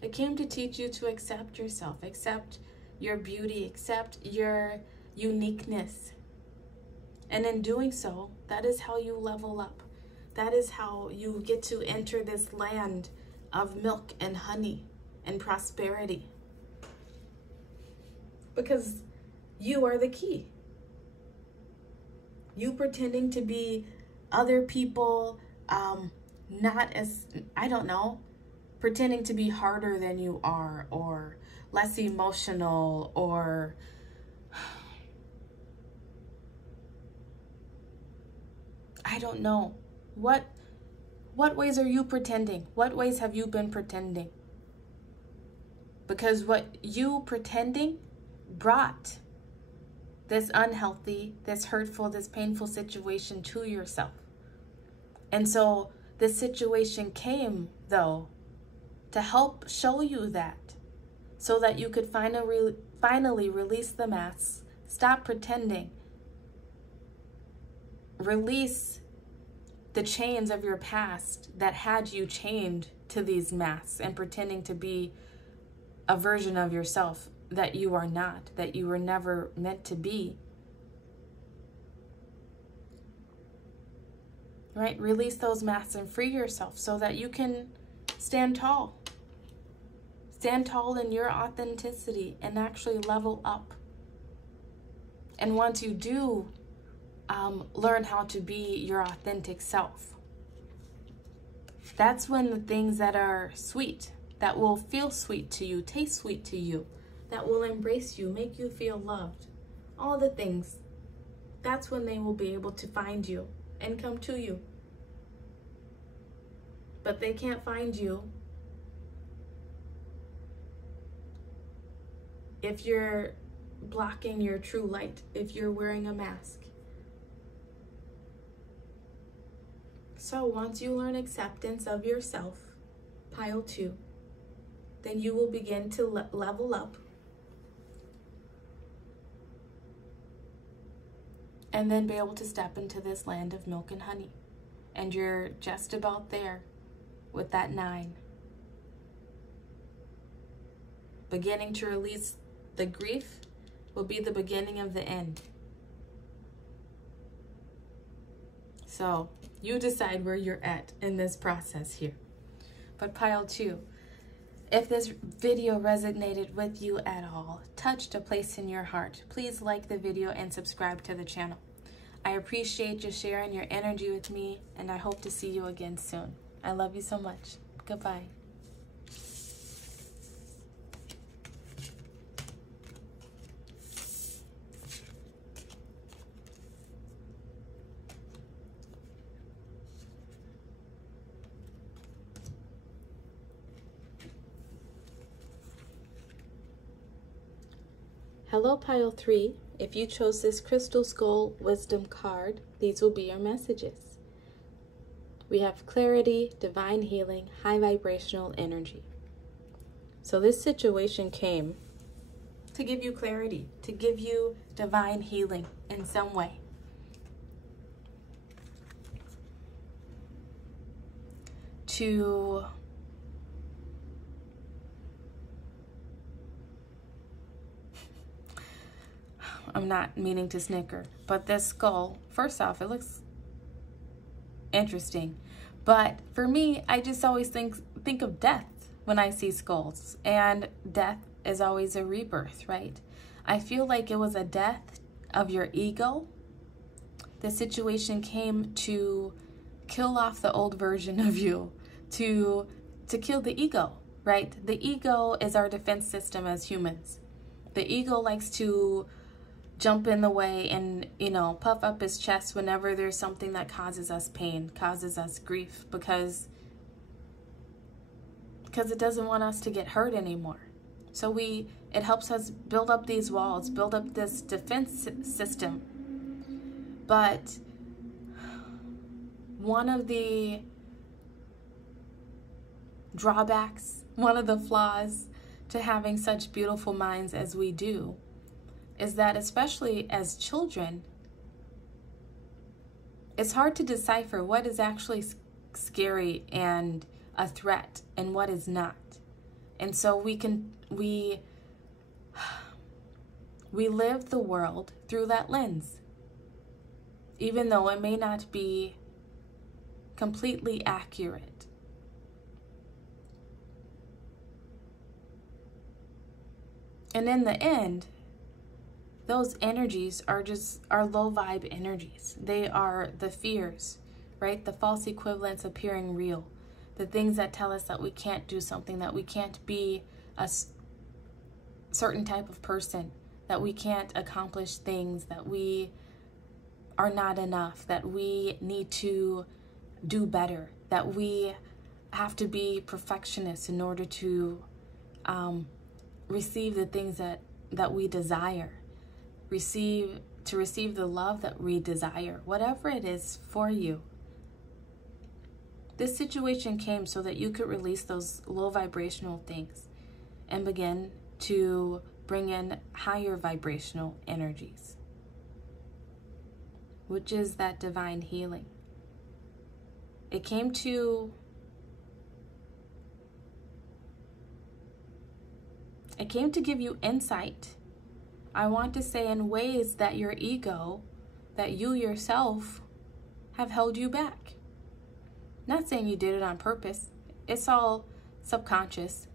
It came to teach you to accept yourself, accept your beauty, accept your uniqueness. And in doing so, that is how you level up. That is how you get to enter this land of milk and honey and prosperity. Because you are the key. You pretending to be other people, not as, I don't know, pretending to be harder than you are, or less emotional, or I don't know. What ways are you pretending? What ways have you been pretending? Because what you pretending brought this unhealthy, this hurtful, this painful situation to yourself. And so this situation came, though, to help show you that, so that you could finally release the masks, stop pretending, release the chains of your past that had you chained to these masks and pretending to be a version of yourself that you are not, that you were never meant to be. Right? Release those masks and free yourself so that you can stand tall. Stand tall in your authenticity and actually level up. And once you do, learn how to be your authentic self, that's when the things that are sweet, that will feel sweet to you, taste sweet to you, that will embrace you, make you feel loved, all the things, that's when they will be able to find you and come to you. But they can't find you if you're blocking your true light, if you're wearing a mask. So once you learn acceptance of yourself, pile 2, then you will begin to level up. And then be able to step into this land of milk and honey. And you're just about there with that 9. Beginning to release the grief will be the beginning of the end. So you decide where you're at in this process here. But pile 2, if this video resonated with you at all, touched a place in your heart, please like the video and subscribe to the channel. I appreciate you sharing your energy with me, and I hope to see you again soon. I love you so much. Goodbye. Hello, Pile 3. If you chose this Crystal Skull Wisdom card, these will be your messages. We have clarity, divine healing, high vibrational energy. So this situation came to give you clarity, to give you divine healing in some way. I'm not meaning to snicker, but this skull, first off, it looks interesting. But for me, I just always think of death when I see skulls. And death is always a rebirth, right? I feel like it was a death of your ego. The situation came to kill off the old version of you, to kill the ego, right? The ego is our defense system as humans. The ego likes to jump in the way and, puff up his chest whenever there's something that causes us pain, causes us grief, because it doesn't want us to get hurt anymore. So it helps us build up these walls, build up this defense system. But one of the drawbacks, one of the flaws to having such beautiful minds as we do, is that especially as children, it's hard to decipher what is actually scary and a threat and what is not. And so we live the world through that lens, even though it may not be completely accurate. And in the end, those energies are low vibe energies. They are the fears, right? The false equivalents appearing real. The things that tell us that we can't do something, that we can't be a certain type of person, that we can't accomplish things, that we are not enough, that we need to do better, that we have to be perfectionists in order to receive the things that we desire. Receive the love that we desire, whatever it is for you. This situation came so that you could release those low vibrational things and begin to bring in higher vibrational energies, which is that divine healing. It came to give you insight. I want to say in ways that your ego, that you yourself have held you back. Not saying you did it on purpose. It's all subconscious.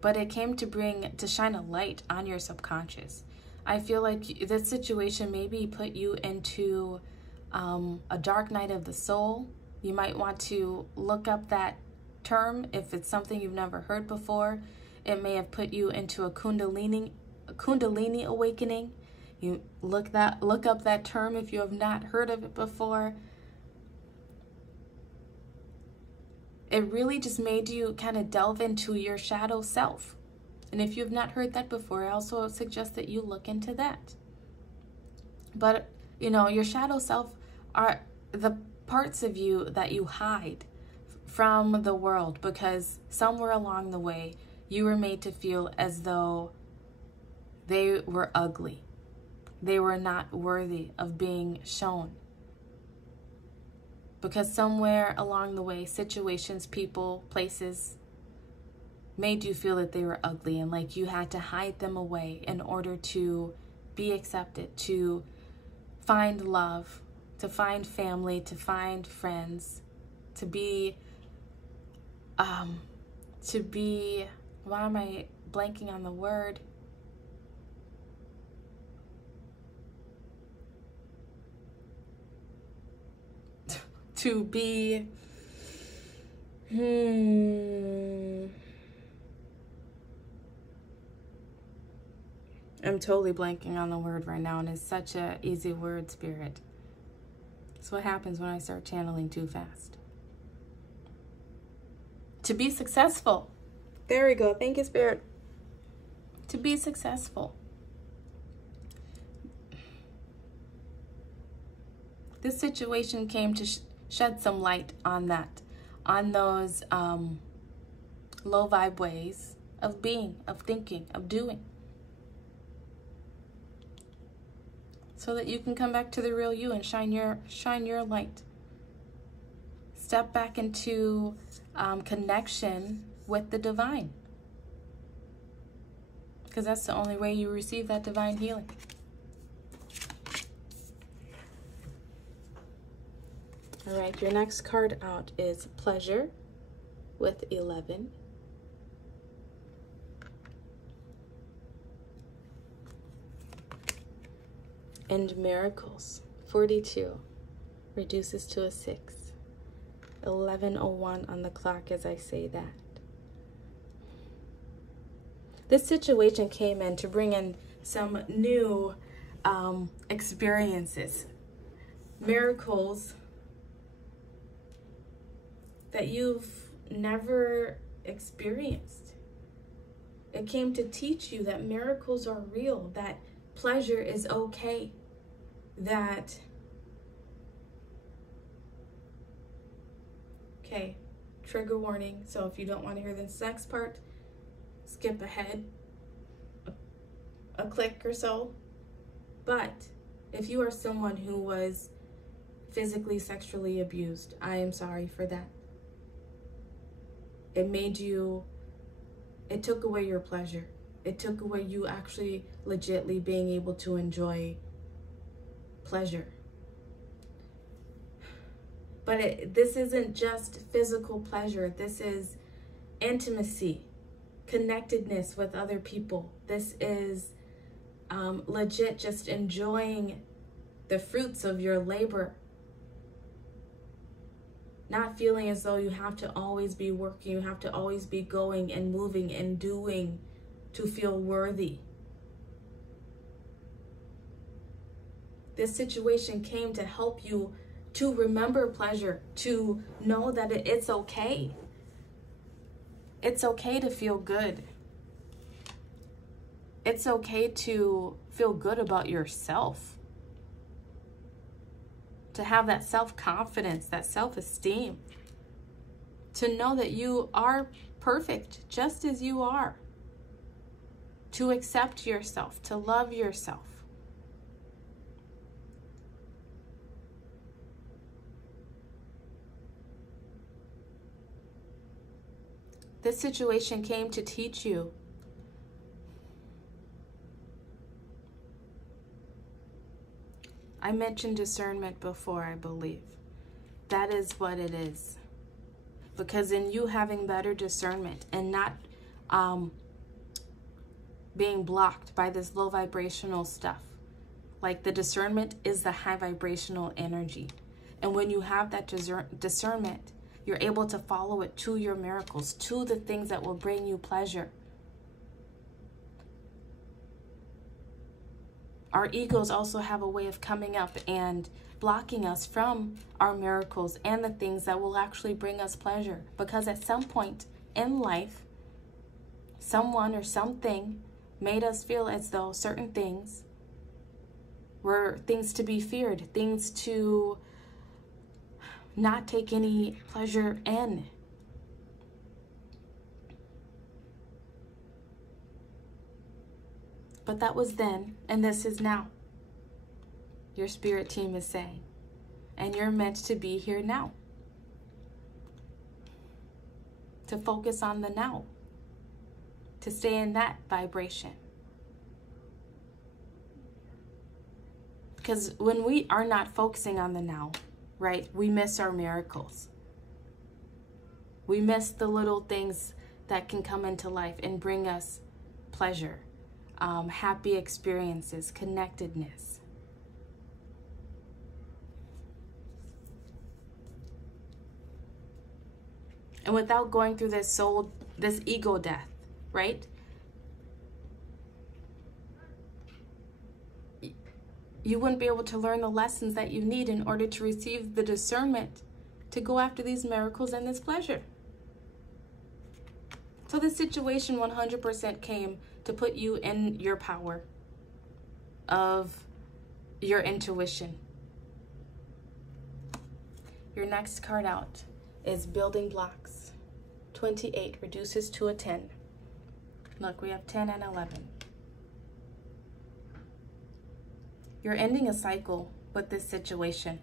But it came to shine a light on your subconscious. I feel like this situation maybe put you into a dark night of the soul. You might want to look up that term if it's something you've never heard before. It may have put you into a Kundalini awakening. You look up that term if you have not heard of it before. It really just made you kind of delve into your shadow self. And if you've not heard that before, I also suggest that you look into that. But, your shadow self are the parts of you that you hide from the world, because somewhere along the way, you were made to feel as though they were ugly. They were not worthy of being shown. Because somewhere along the way, situations, people, places made you feel that they were ugly and like you had to hide them away in order to be accepted, to find love, to find family, to find friends, to be, why am I blanking on the word? to be, I'm totally blanking on the word right now, and it's such a easy word, Spirit. That's what happens when I start channeling too fast. To be successful. There we go. Thank you, Spirit. To be successful. This situation came to shed some light on that, on those low vibe ways of being, of thinking, of doing. So that you can come back to the real you and shine your light. Step back into connection with the divine. Because that's the only way you receive that divine healing. All right, your next card out is Pleasure with 11. And Miracles, 42, reduces to a 6. 11:01 on the clock as I say that. This situation came in to bring in some new experiences, miracles that you've never experienced. It came to teach you that miracles are real, that pleasure is okay, that, okay, trigger warning, so if you don't want to hear this next part, skip ahead a click or so. But if you are someone who was physically, sexually abused, I am sorry for that. It made you, it took away your pleasure. It took away you actually legitly being able to enjoy pleasure. But this isn't just physical pleasure. This is intimacy, connectedness with other people. This is legit just enjoying the fruits of your labor. Not feeling as though you have to always be working, you have to always be going and moving and doing to feel worthy. This situation came to help you to remember pleasure, to know that it's okay. It's okay to feel good. It's okay to feel good about yourself. To have that self-confidence, that self-esteem. To know that you are perfect just as you are. To accept yourself, to love yourself. This situation came to teach you I mentioned discernment before, I believe. That is what it is. Because in you having better discernment and not being blocked by this low vibrational stuff. Like the discernment is the high vibrational energy. And when you have that discernment, you're able to follow it to your miracles, to the things that will bring you pleasure. Our egos also have a way of coming up and blocking us from our miracles and the things that will actually bring us pleasure. Because at some point in life, someone or something made us feel as though certain things were things to be feared, things to not take any pleasure in. But that was then, and this is now. Your spirit team is saying. And you're meant to be here now. To focus on the now. To stay in that vibration. Because when we are not focusing on the now, right, we miss our miracles. We miss the little things that can come into life and bring us pleasure. Happy experiences, connectedness. And without going through this ego death, right? You wouldn't be able to learn the lessons that you need in order to receive the discernment to go after these miracles and this pleasure. So this situation 100% came to put you in your power of your intuition. Your next card out is building blocks. 28 reduces to a 10. Look, we have 10 and 11. You're ending a cycle with this situation,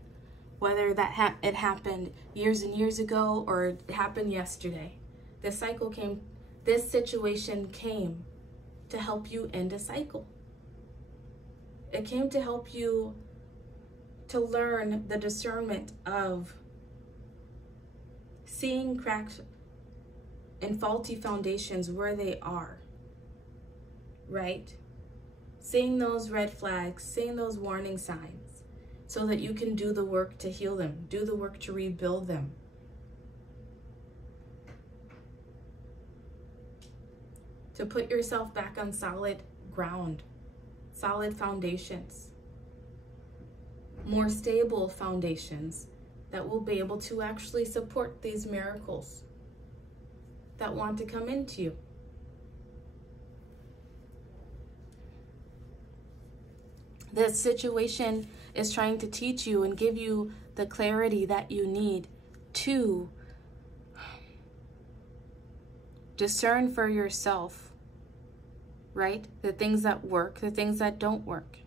whether that it happened years and years ago or it happened yesterday. This situation came to help you end a cycle. It came to help you to learn the discernment of seeing cracks and faulty foundations where they are, right? Seeing those red flags, seeing those warning signs, so that you can do the work to heal them, do the work to rebuild them. To put yourself back on solid ground, solid foundations, more stable foundations that will be able to actually support these miracles that want to come into you. This situation is trying to teach you and give you the clarity that you need to discern for yourself, right? The things that work, the things that don't work.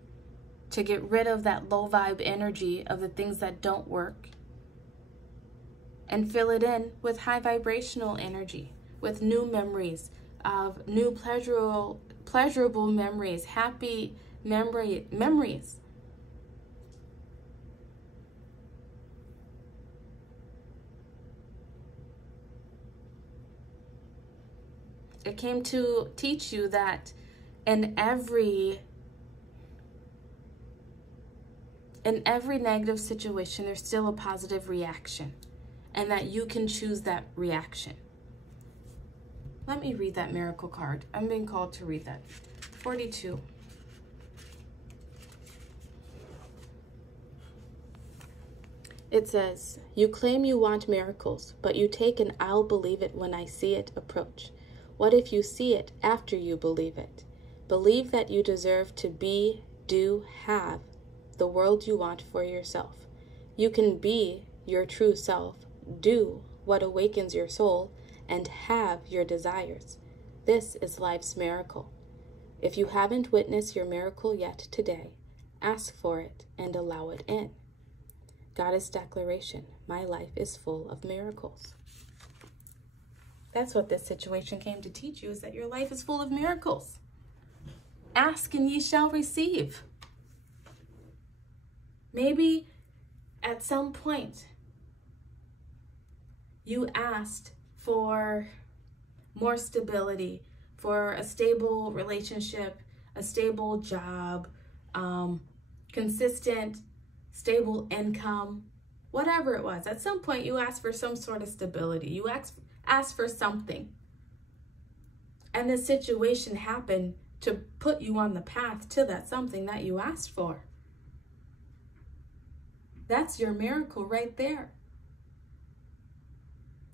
To get rid of that low vibe energy of the things that don't work. And fill it in with high vibrational energy, with new memories, of new pleasurable memories, happy memories. It came to teach you that in every negative situation, there's still a positive reaction, and that you can choose that reaction. Let me read that miracle card. I'm being called to read that. 42. It says, you claim you want miracles, but you take an I'll believe it when I see it approach. What if you see it after you believe it? Believe that you deserve to be, do, have the world you want for yourself. You can be your true self, do what awakens your soul, and have your desires. This is life's miracle. If you haven't witnessed your miracle yet today, ask for it and allow it in. Goddess declaration, my life is full of miracles. That's what this situation came to teach you, is that your life is full of miracles. Ask and ye shall receive. Maybe at some point you asked for more stability, for a stable relationship, a stable job, consistent, stable income, whatever it was. At some point you asked for some sort of stability. You asked for something. And this situation happened to put you on the path to that something that you asked for. That's your miracle right there.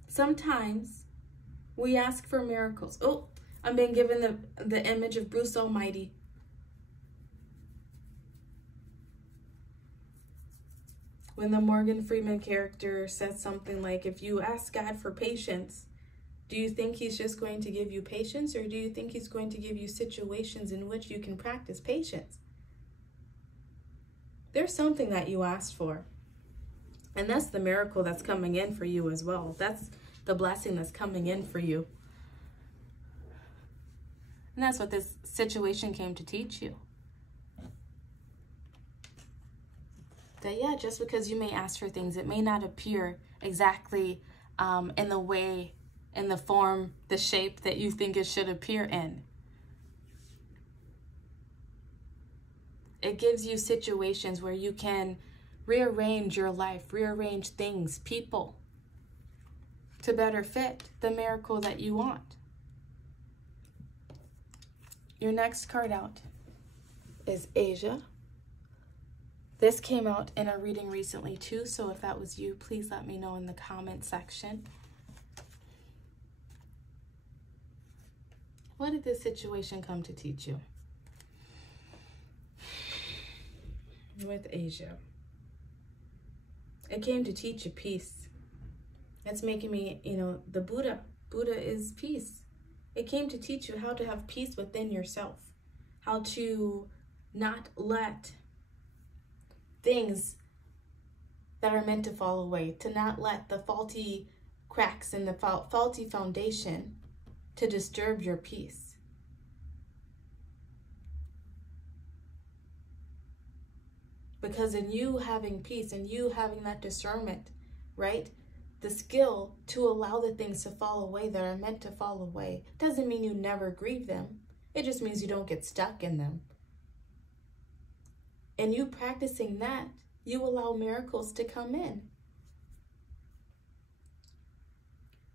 Sometimes we ask for miracles. Oh, I'm being given the image of Bruce Almighty. When the Morgan Freeman character says something like, if you ask God for patience, do you think he's just going to give you patience, or do you think he's going to give you situations in which you can practice patience? There's something that you asked for. And that's the miracle that's coming in for you as well. That's the blessing that's coming in for you. And that's what this situation came to teach you. That, yeah, just because you may ask for things, it may not appear exactly in the way, in the form, the shape that you think it should appear in. It gives you situations where you can rearrange your life, rearrange things, people, to better fit the miracle that you want. Your next card out is Asia. This came out in a reading recently too, so if that was you, please let me know in the comment section. What did this situation come to teach you? With Asia, it came to teach you peace. That's making me, the Buddha. Buddha is peace. It came to teach you how to have peace within yourself, how to not let things that are meant to fall away, to not let the faulty cracks in the faulty foundation to disturb your peace. Because in you having peace and you having that discernment, right? The skill to allow the things to fall away that are meant to fall away doesn't mean you never grieve them. It just means you don't get stuck in them. And you practicing that, you allow miracles to come in.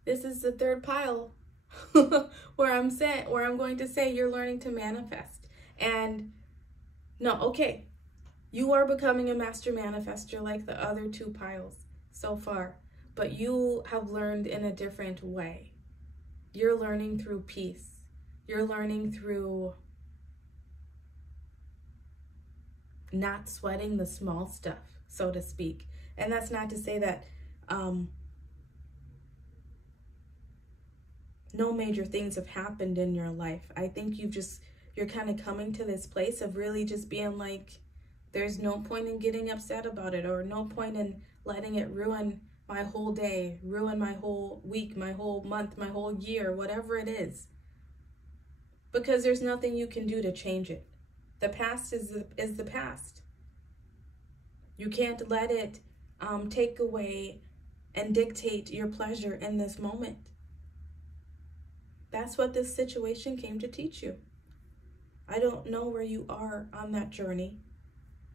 This is the third pile where I'm going to say you're learning to manifest. And no, okay. You are becoming a master manifester like the other two piles so far, but you have learned in a different way. You're learning through peace. You're learning through not sweating the small stuff, so to speak. And that's not to say that no major things have happened in your life. I think you're kind of coming to this place of really just being like, there's no point in getting upset about it, or no point in letting it ruin my whole day, ruin my whole week, my whole month, my whole year, whatever it is. Because there's nothing you can do to change it. The past is the past. You can't let it take away and dictate your pleasure in this moment. That's what this situation came to teach you. I don't know where you are on that journey,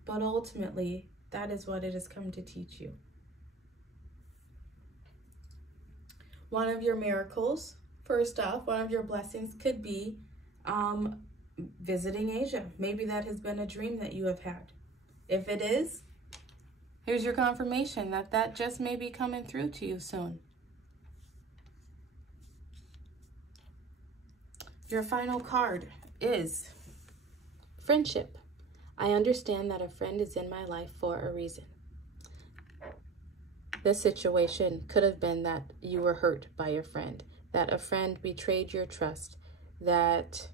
but ultimately, that is what it has come to teach you. One of your miracles, first off, one of your blessings could be visiting Asia. Maybe that has been a dream that you have had. If it is, here's your confirmation that just may be coming through to you soon. Your final card is friendship. I understand that a friend is in my life for a reason. This situation could have been that you were hurt by your friend, that a friend betrayed your trust, that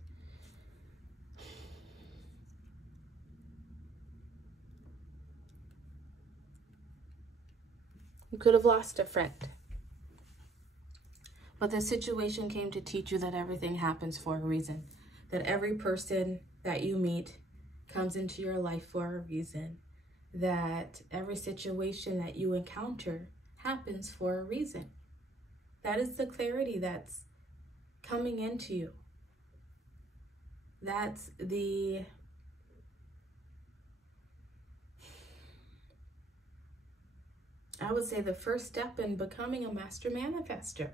you could have lost a friend. But the situation came to teach you that everything happens for a reason, that every person that you meet comes into your life for a reason, that every situation that you encounter happens for a reason. That is the clarity that's coming into you. That's I would say the first step in becoming a master manifester.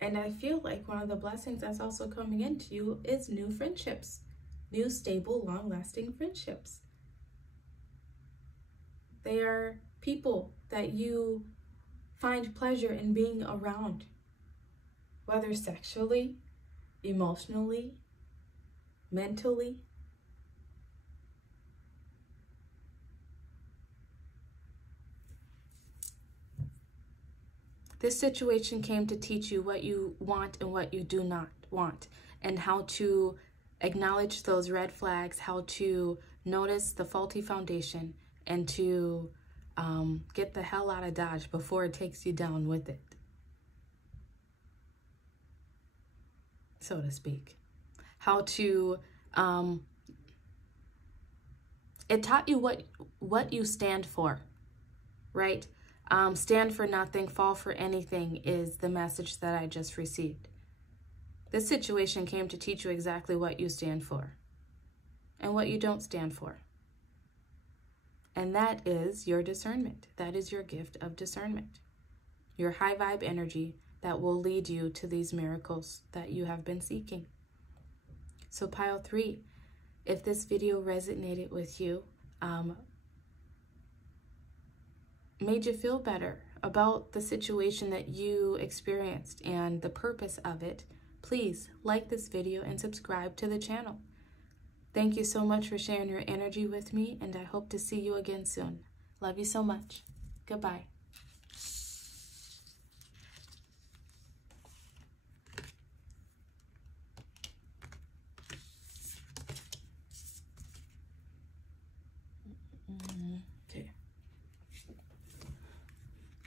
And I feel like one of the blessings that's also coming into you is new friendships, new, stable, long-lasting friendships. They are people that you find pleasure in being around, whether sexually, emotionally, mentally. This situation came to teach you what you want and what you do not want, and how to acknowledge those red flags, how to notice the faulty foundation, and to get the hell out of Dodge before it takes you down with it, so to speak. How to, it taught you what you stand for, right? Stand for nothing, fall for anything is the message that I just received. This situation came to teach you exactly what you stand for and what you don't stand for. And that is your discernment. That is your gift of discernment. Your high vibe energy that will lead you to these miracles that you have been seeking. So pile 3, if this video resonated with you, made you feel better about the situation that you experienced and the purpose of it, please like this video and subscribe to the channel. Thank you so much for sharing your energy with me, and I hope to see you again soon. Love you so much. Goodbye. Okay.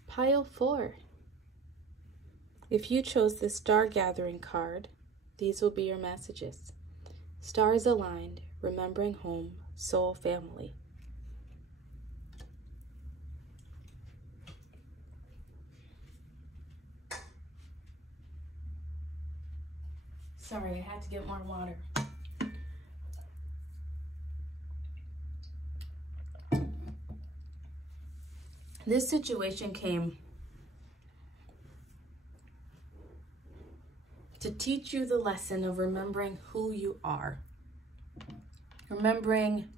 Pile 4. If you chose the Star Gathering card, these will be your messages. Stars aligned, remembering home, soul family. Sorry, I had to get more water. This situation came to teach you the lesson of remembering who you are. Remembering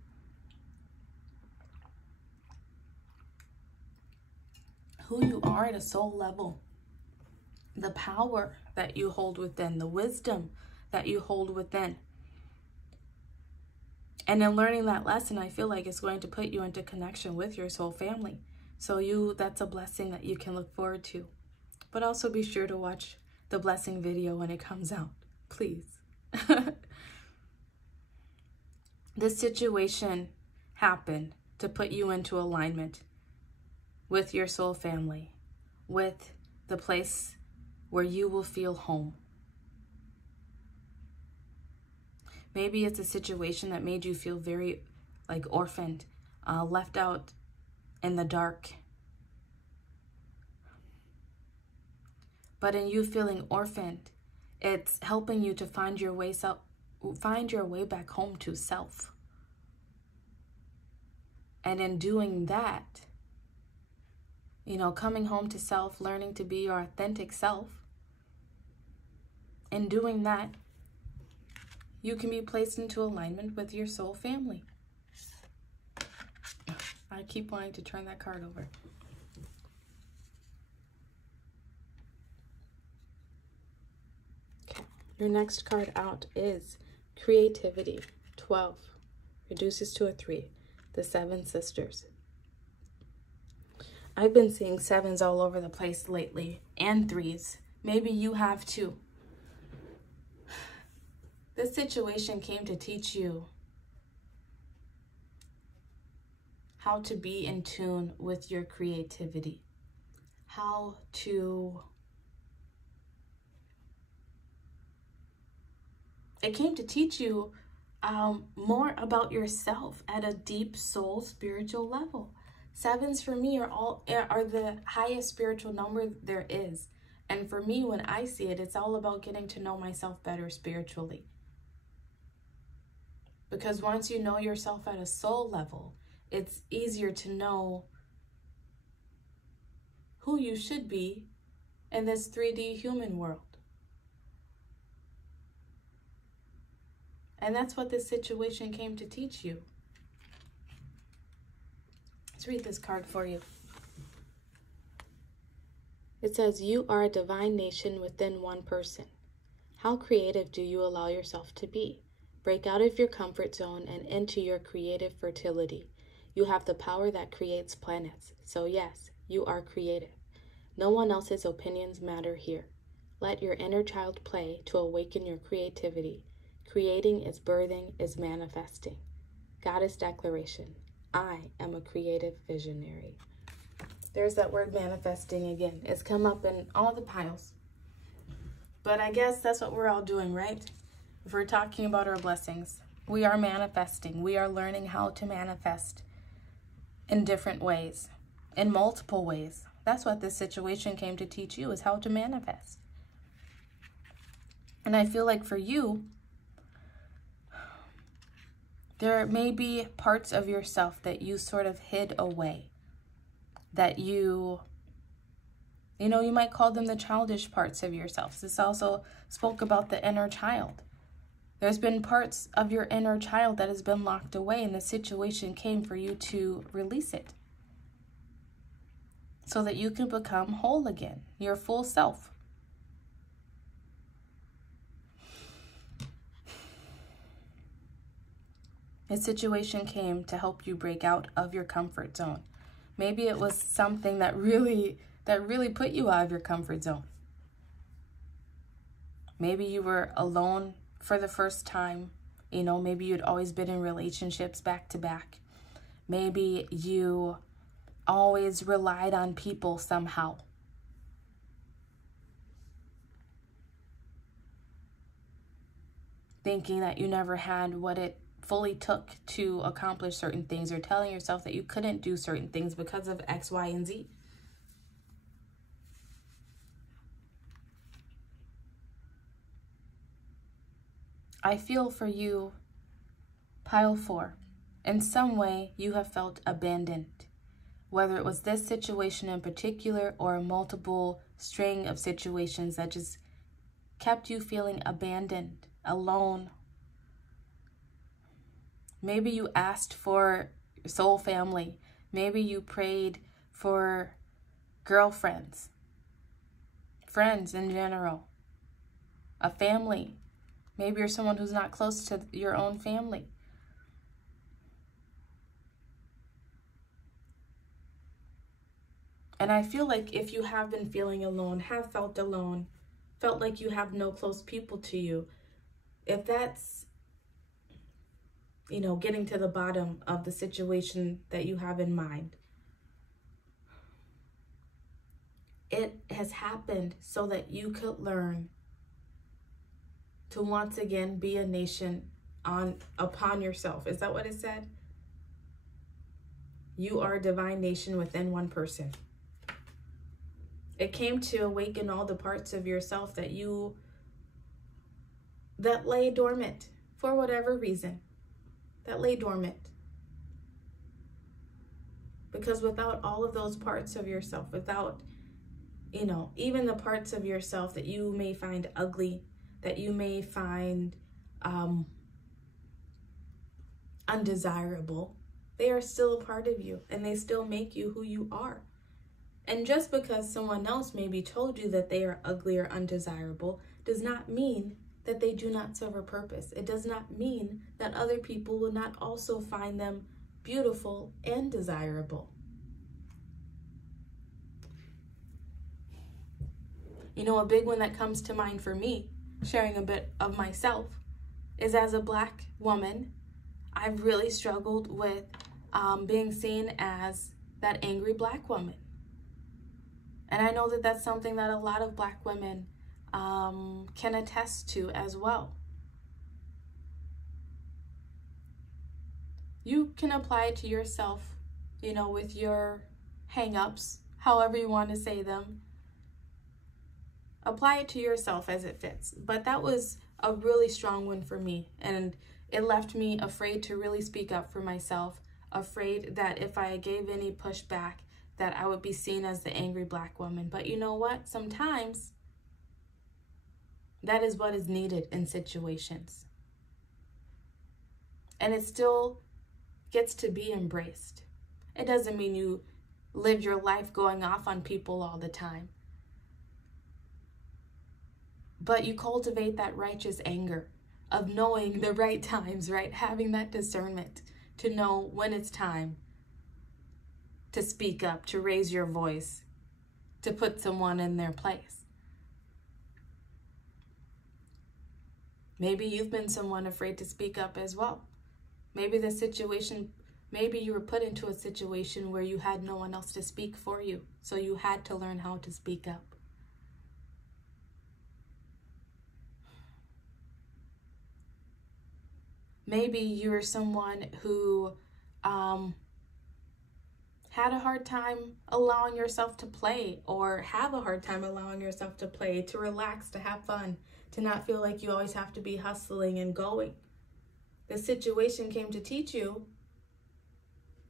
who you are at a soul level. The power that you hold within, the wisdom that you hold within. And in learning that lesson, I feel like it's going to put you into connection with your soul family. So that's a blessing that you can look forward to. But also be sure to watch the blessing video when it comes out, please. This situation happened to put you into alignment with your soul family, with the place where you will feel home. Maybe it's a situation that made you feel very orphaned, left out in the dark. But in you feeling orphaned, it's helping you to find your way back home to self. And in doing that, coming home to self, learning to be your authentic self, in doing that, you can be placed into alignment with your soul family. I keep wanting to turn that card over. Your next card out is Creativity, 12. Reduces to a 3, the 7 Sisters. I've been seeing 7s all over the place lately, and 3s. Maybe you have too. This situation came to teach you how to be in tune with your creativity. How to... It came to teach you more about yourself at a deep soul spiritual level. 7s for me are the highest spiritual number there is. And for me, when I see it, it's all about getting to know myself better spiritually. Because once you know yourself at a soul level, it's easier to know who you should be in this 3D human world. And that's what this situation came to teach you. Let's read this card for you. It says, you are a divine nation within one person. How creative do you allow yourself to be? Break out of your comfort zone and into your creative fertility. You have the power that creates planets. So yes, you are creative. No one else's opinions matter here. Let your inner child play to awaken your creativity. Creating is birthing, is manifesting. Goddess declaration. I am a creative visionary. There's that word manifesting again. It's come up in all the piles. But I guess that's what we're all doing, right? If we're talking about our blessings, we are manifesting. We are learning how to manifest in different ways, in multiple ways. That's what this situation came to teach you, is how to manifest. And I feel like for you, There may be parts of yourself that you sort of hid away, that you might call them the childish parts of yourself. This also spoke about the inner child. There's been parts of your inner child that has been locked away, and the situation came for you to release it so that you can become whole again, your full self. A situation came to help you break out of your comfort zone. Maybe it was something that really put you out of your comfort zone. Maybe you were alone for the first time. Maybe you'd always been in relationships back to back. Maybe you always relied on people somehow. Thinking that you never had what it fully took to accomplish certain things, or telling yourself that you couldn't do certain things because of X, Y, and Z. I feel for you, pile 4. In some way, you have felt abandoned. Whether it was this situation in particular or a multiple string of situations that just kept you feeling abandoned, alone. Maybe you asked for soul family. Maybe you prayed for girlfriends, friends in general, a family. Maybe you're someone who's not close to your own family. And I feel like if you have been feeling alone, have felt alone, felt like you have no close people to you, if that's, getting to the bottom of the situation that you have in mind, it has happened so that you could learn to once again be a nation upon yourself. Is that what it said? You are a divine nation within one person. It came to awaken all the parts of yourself that lay dormant for whatever reason, that lay dormant. Because without all of those parts of yourself, without, even the parts of yourself that you may find ugly, that you may find undesirable, they are still a part of you, and they still make you who you are. And just because someone else maybe told you that they are ugly or undesirable does not mean that they do not serve a purpose. It does not mean that other people will not also find them beautiful and desirable. A big one that comes to mind for me, sharing a bit of myself, is as a Black woman, I've really struggled with being seen as that angry Black woman. And I know that that's something that a lot of Black women can attest to as well. You can apply it to yourself, with your hang-ups, however you want to say them. Apply it to yourself as it fits. But that was a really strong one for me. And it left me afraid to really speak up for myself, afraid that if I gave any pushback, that I would be seen as the angry Black woman. But you know what? Sometimes that is what is needed in situations. And it still gets to be embraced. It doesn't mean you live your life going off on people all the time. But you cultivate that righteous anger of knowing the right times, right? Having that discernment to know when it's time to speak up, to raise your voice, to put someone in their place. Maybe you've been someone afraid to speak up as well. Maybe you were put into a situation where you had no one else to speak for you, so you had to learn how to speak up. Maybe you're someone who had a hard time allowing yourself to play, or have a hard time allowing yourself to play, to relax, to have fun, to not feel like you always have to be hustling and going. The situation came to teach you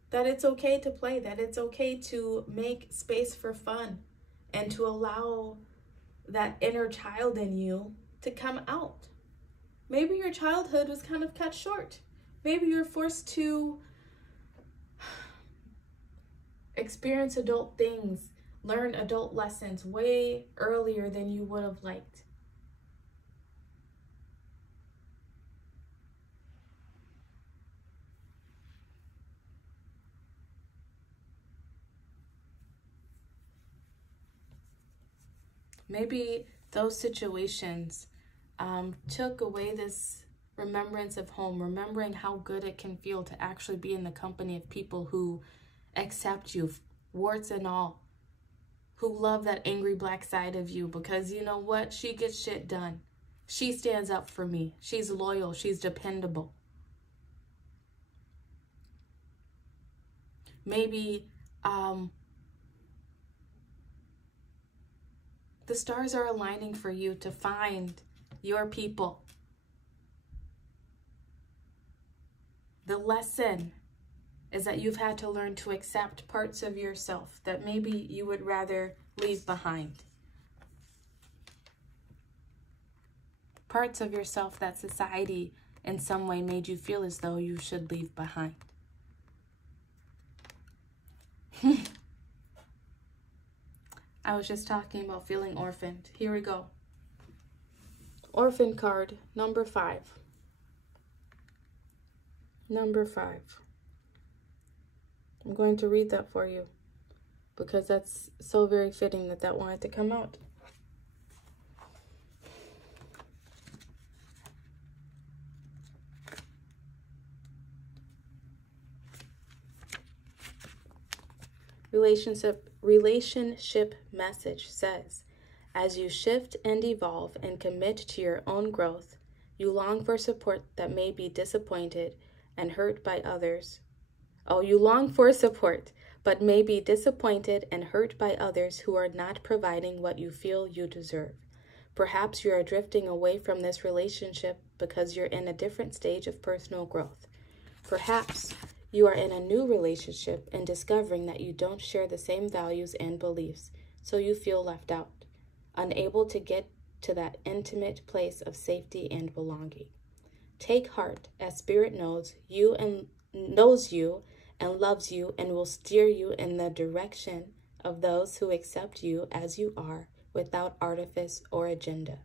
that it's okay to play, that it's okay to make space for fun and to allow that inner child in you to come out. Maybe your childhood was kind of cut short. Maybe you're forced to experience adult things, learn adult lessons way earlier than you would have liked. Maybe those situations took away this remembrance of home, remembering how good it can feel to actually be in the company of people who accept you, warts and all, who love that angry black side of you because you know what? She gets shit done. She stands up for me. She's loyal. She's dependable. Maybe the stars are aligning for you to find your people. The lesson is that you've had to learn to accept parts of yourself that maybe you would rather leave behind. Parts of yourself that society in some way made you feel as though you should leave behind. I was just talking about feeling orphaned. Here we go. Orphan card number 5. Number 5. I'm going to read that for you because that's so very fitting that that wanted to come out. Relationship message says, as you shift and evolve and commit to your own growth, you long for support that may be disappointed and hurt by others. Oh, you long for support, but may be disappointed and hurt by others who are not providing what you feel you deserve. Perhaps you are drifting away from this relationship because you're in a different stage of personal growth. Perhaps you are in a new relationship and discovering that you don't share the same values and beliefs, so you feel left out, unable to get to that intimate place of safety and belonging. Take heart, as Spirit knows you and loves you and will steer you in the direction of those who accept you as you are without artifice or agenda.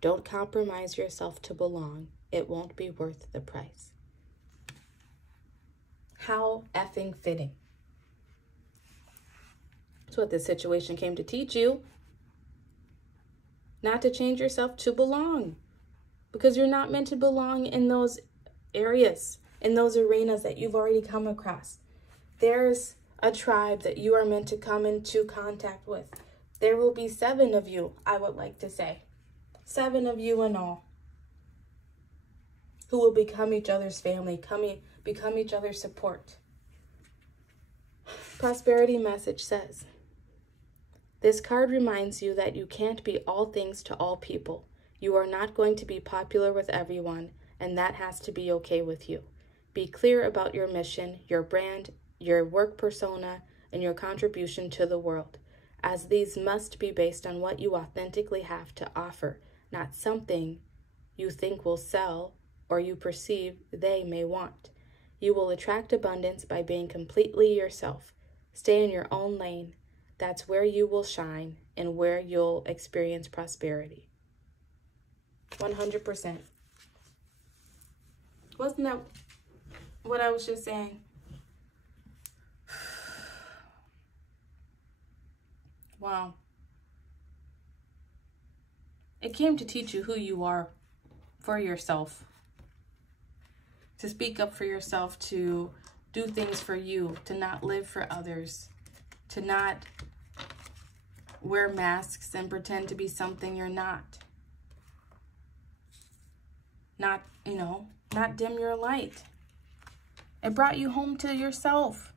Don't compromise yourself to belong. It won't be worth the price. How effing fitting. That's what this situation came to teach you. Not to change yourself to belong. Because you're not meant to belong in those areas, in those arenas that you've already come across. There's a tribe that you are meant to come into contact with. There will be 7 of you, I would like to say. 7 of you in all. Who will become each other's family, become each other's support. Prosperity message says, this card reminds you that you can't be all things to all people. You are not going to be popular with everyone, and that has to be okay with you. Be clear about your mission, your brand, your work persona, and your contribution to the world, as these must be based on what you authentically have to offer, not something you think will sell or you perceive they may want. You will attract abundance by being completely yourself. Stay in your own lane. That's where you will shine and where you'll experience prosperity. 100%. Wasn't that what I was just saying? Wow. It came to teach you who you are for yourself. To speak up for yourself, to do things for you, to not live for others, to not wear masks and pretend to be something you're not. Not dim your light. It brought you home to yourself.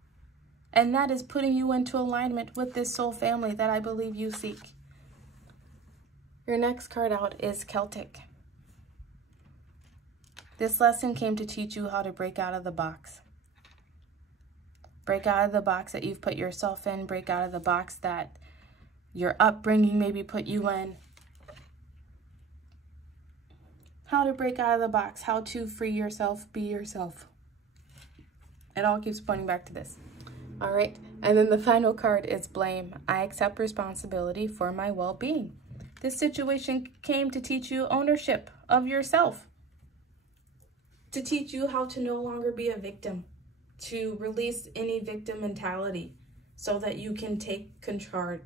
And that is putting you into alignment with this soul family that I believe you seek. Your next card out is Celtic. This lesson came to teach you how to break out of the box. Break out of the box that you've put yourself in. Break out of the box that your upbringing maybe put you in. How to break out of the box. How to free yourself. Be yourself. It all keeps pointing back to this. All right. And then the final card is blame. I accept responsibility for my well-being. This situation came to teach you ownership of yourself. To teach you how to no longer be a victim. To release any victim mentality so that you can take charge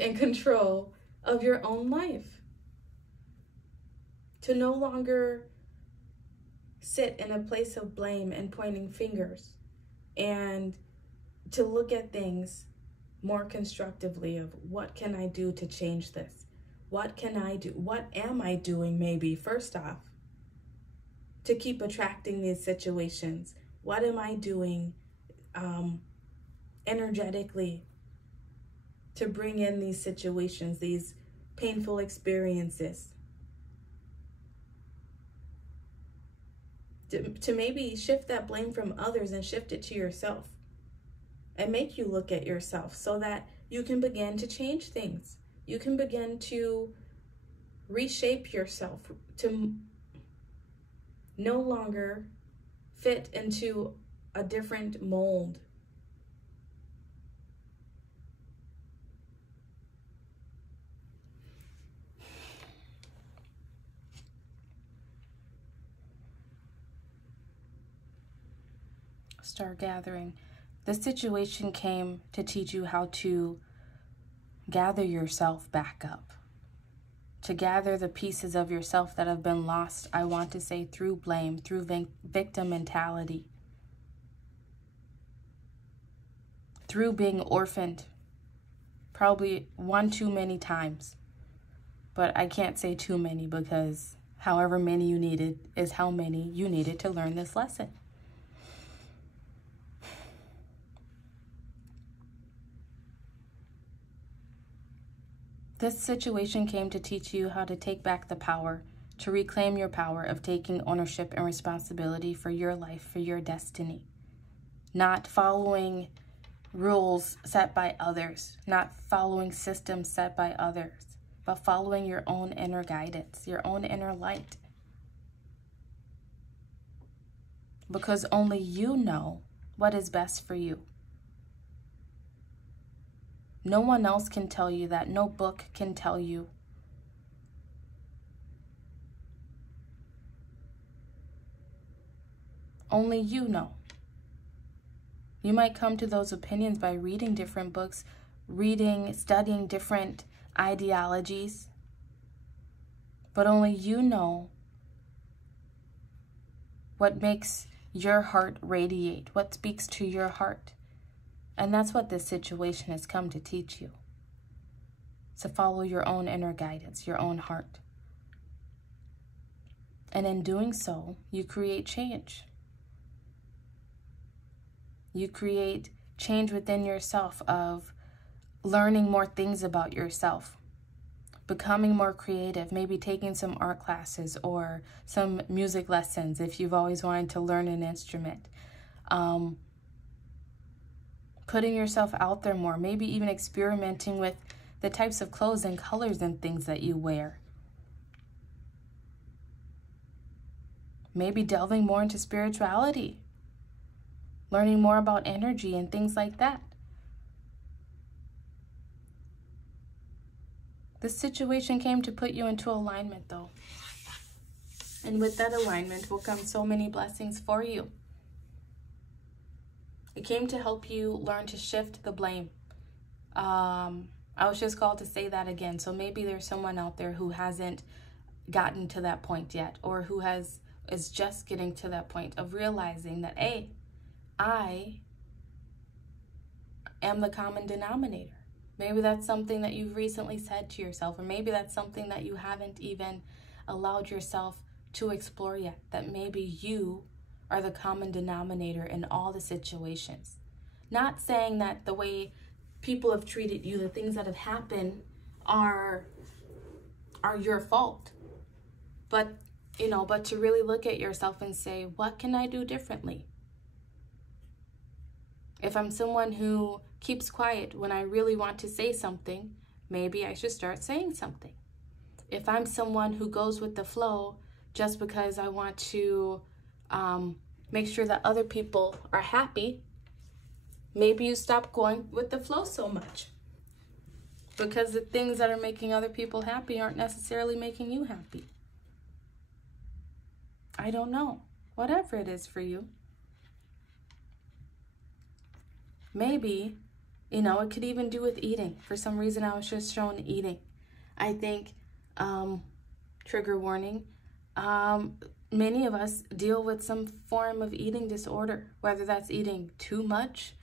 and control of your own life. To no longer sit in a place of blame and pointing fingers, and to look at things more constructively of what can I do to change this? What can I do? What am I doing maybe first off to keep attracting these situations? What am I doing energetically to bring in these situations, these painful experiences? To maybe shift that blame from others and shift it to yourself and make you look at yourself so that you can begin to change things. You can begin to reshape yourself to no longer fit into a different mold. Start gathering. This situation came to teach you how to gather yourself back up. To gather the pieces of yourself that have been lost, I want to say, through blame, through victim mentality, through being orphaned, probably one too many times. But I can't say too many because however many you needed is how many you needed to learn this lesson. This situation came to teach you how to take back the power, to reclaim your power of taking ownership and responsibility for your life, for your destiny. Not following rules set by others, not following systems set by others, but following your own inner guidance, your own inner light. Because only you know what is best for you. No one else can tell you that. No book can tell you. Only you know. You might come to those opinions by reading different books, studying different ideologies, but only you know what makes your heart radiate, what speaks to your heart. And that's what this situation has come to teach you. To follow your own inner guidance, your own heart. And in doing so, you create change. You create change within yourself of learning more things about yourself, becoming more creative, maybe taking some art classes or some music lessons if you've always wanted to learn an instrument. Putting yourself out there more, maybe even experimenting with the types of clothes and colors and things that you wear. Maybe delving more into spirituality, learning more about energy and things like that. This situation came to put you into alignment, though. And with that alignment will come so many blessings for you. It came to help you learn to shift the blame. I was just called to say that again. So maybe there's someone out there who hasn't gotten to that point yet, or who is just getting to that point of realizing that, hey, I am the common denominator. Maybe that's something that you've recently said to yourself, or maybe that's something that you haven't even allowed yourself to explore yet, that maybe you are the common denominator in all the situations. Not saying that the way people have treated you, the things that have happened are your fault. But but to really look at yourself and say, what can I do differently? If I'm someone who keeps quiet when I really want to say something, maybe I should start saying something. If I'm someone who goes with the flow just because I want to make sure that other people are happy, maybe you stop going with the flow so much. Because the things that are making other people happy aren't necessarily making you happy. I don't know. Whatever it is for you. Maybe, it could even do with eating. For some reason, I was just shown eating. I think, trigger warning, many of us deal with some form of eating disorder, whether that's eating too much,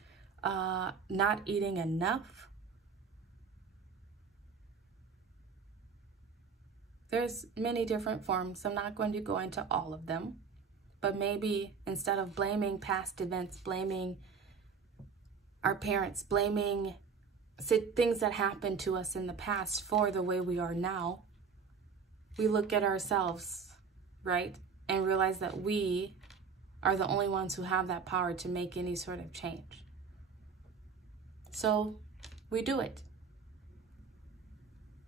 not eating enough. There's many different forms. I'm not going to go into all of them, but maybe instead of blaming past events, blaming our parents, blaming things that happened to us in the past for the way we are now, we look at ourselves, right? And realize that we are the only ones who have that power to make any sort of change. So we do it.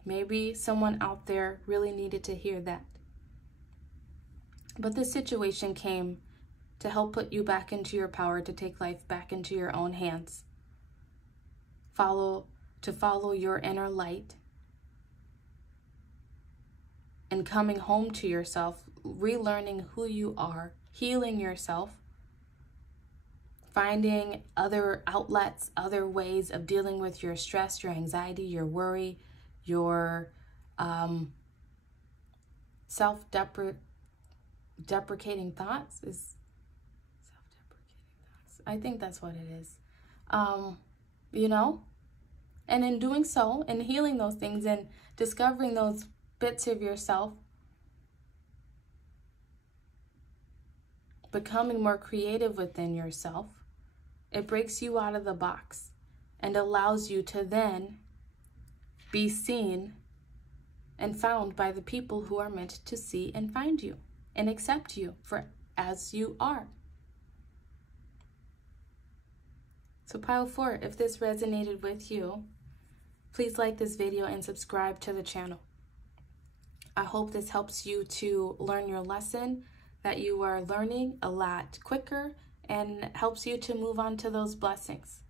Maybe someone out there really needed to hear that. But this situation came to help put you back into your power, to take life back into your own hands. To follow your inner light. And coming home to yourself, relearning who you are, healing yourself, finding other outlets, other ways of dealing with your stress, your anxiety, your worry, your self-deprecating thoughts. I think that's what it is. And in doing so, and healing those things and discovering those bits of yourself, becoming more creative within yourself, it breaks you out of the box and allows you to then be seen and found by the people who are meant to see and find you and accept you for as you are. So pile 4, if this resonated with you, please like this video and subscribe to the channel. I hope this helps you to learn your lesson, that you are learning a lot quicker, and helps you to move on to those blessings.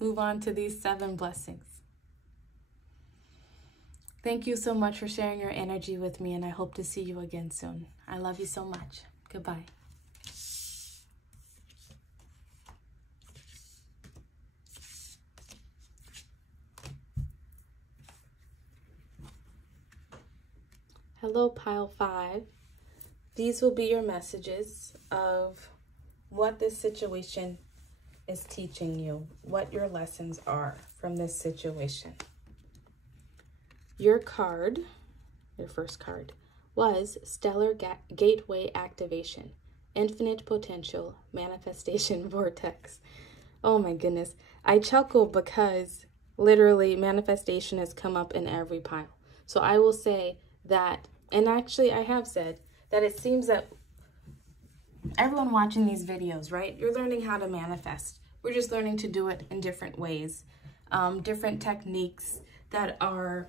Move on to these 7 blessings. Thank you so much for sharing your energy with me, and I hope to see you again soon. I love you so much. Goodbye. Hello, pile 5. These will be your messages of what this situation is teaching you, what your lessons are from this situation. Your card, your first card, was Stellar Gateway Activation, Infinite Potential Manifestation Vortex. Oh my goodness. I chuckle because literally manifestation has come up in every pile. So I will say that, and actually I have said that it seems that everyone watching these videos, right? You're learning how to manifest. We're just learning to do it in different ways, different techniques that are,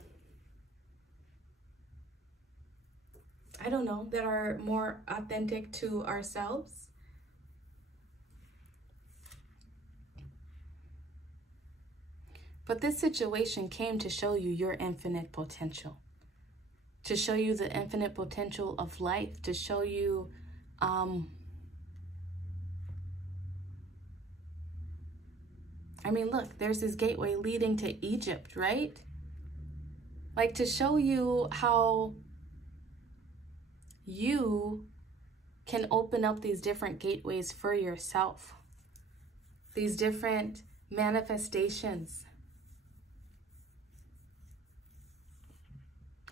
I don't know, that are more authentic to ourselves. But this situation came to show you your infinite potential, to show you the infinite potential of life, to show you I mean, look, there's this gateway leading to Egypt, right? Like, to show you how you can open up these different gateways for yourself, these different manifestations,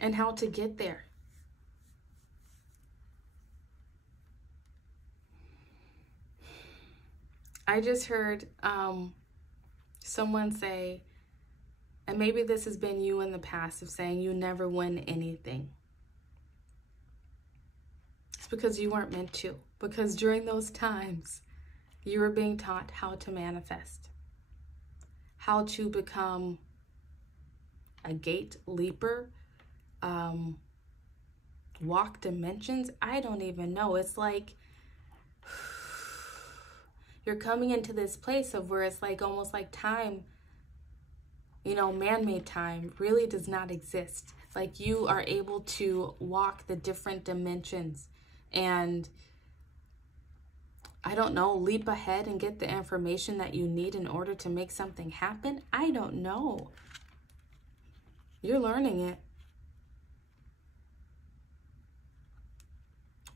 and how to get there. I just heard someone say, and maybe this has been you in the past, of saying you never win anything. because you weren't meant to. Because during those times, you were being taught how to manifest, how to become a gate leaper, walk dimensions. I don't even know. It's like you're coming into this place of where it's like almost like time, you know, man-made time really does not exist. Like you are able to walk the different dimensions and, I don't know, leap ahead and get the information that you need in order to make something happen. I don't know. You're learning it.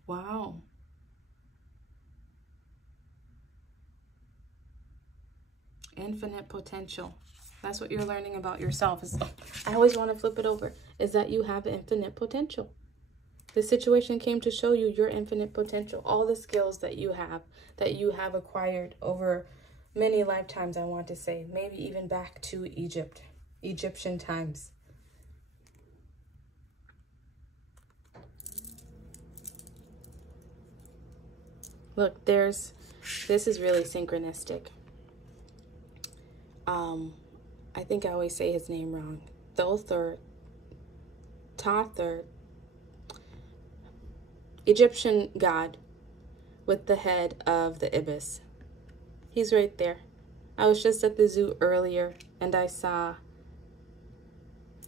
Wow. Infinite potential. That's what you're learning about yourself. I always want to flip it over. Is that you have infinite potential. The situation came to show you your infinite potential. All the skills that you have acquired over many lifetimes, I want to say. Maybe even back to Egyptian times. Look, this is really synchronistic. I think I always say his name wrong. Thothor, Egyptian god with the head of the ibis. He's right there. I was just at the zoo earlier and I saw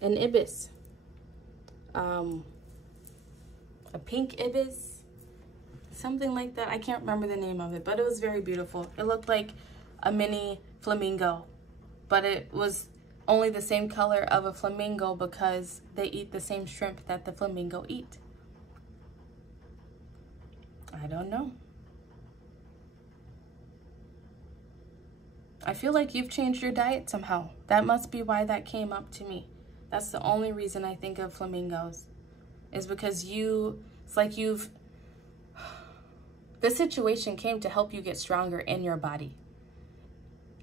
an ibis. A pink ibis. Something like that. I can't remember the name of it, but it was very beautiful. It looked like a mini flamingo, but it was only the same color of a flamingo because they eat the same shrimp that the flamingo eat. I don't know. I feel like you've changed your diet somehow. That must be why that came up to me. That's the only reason I think of flamingos, is because it's like the situation came to help you get stronger in your body.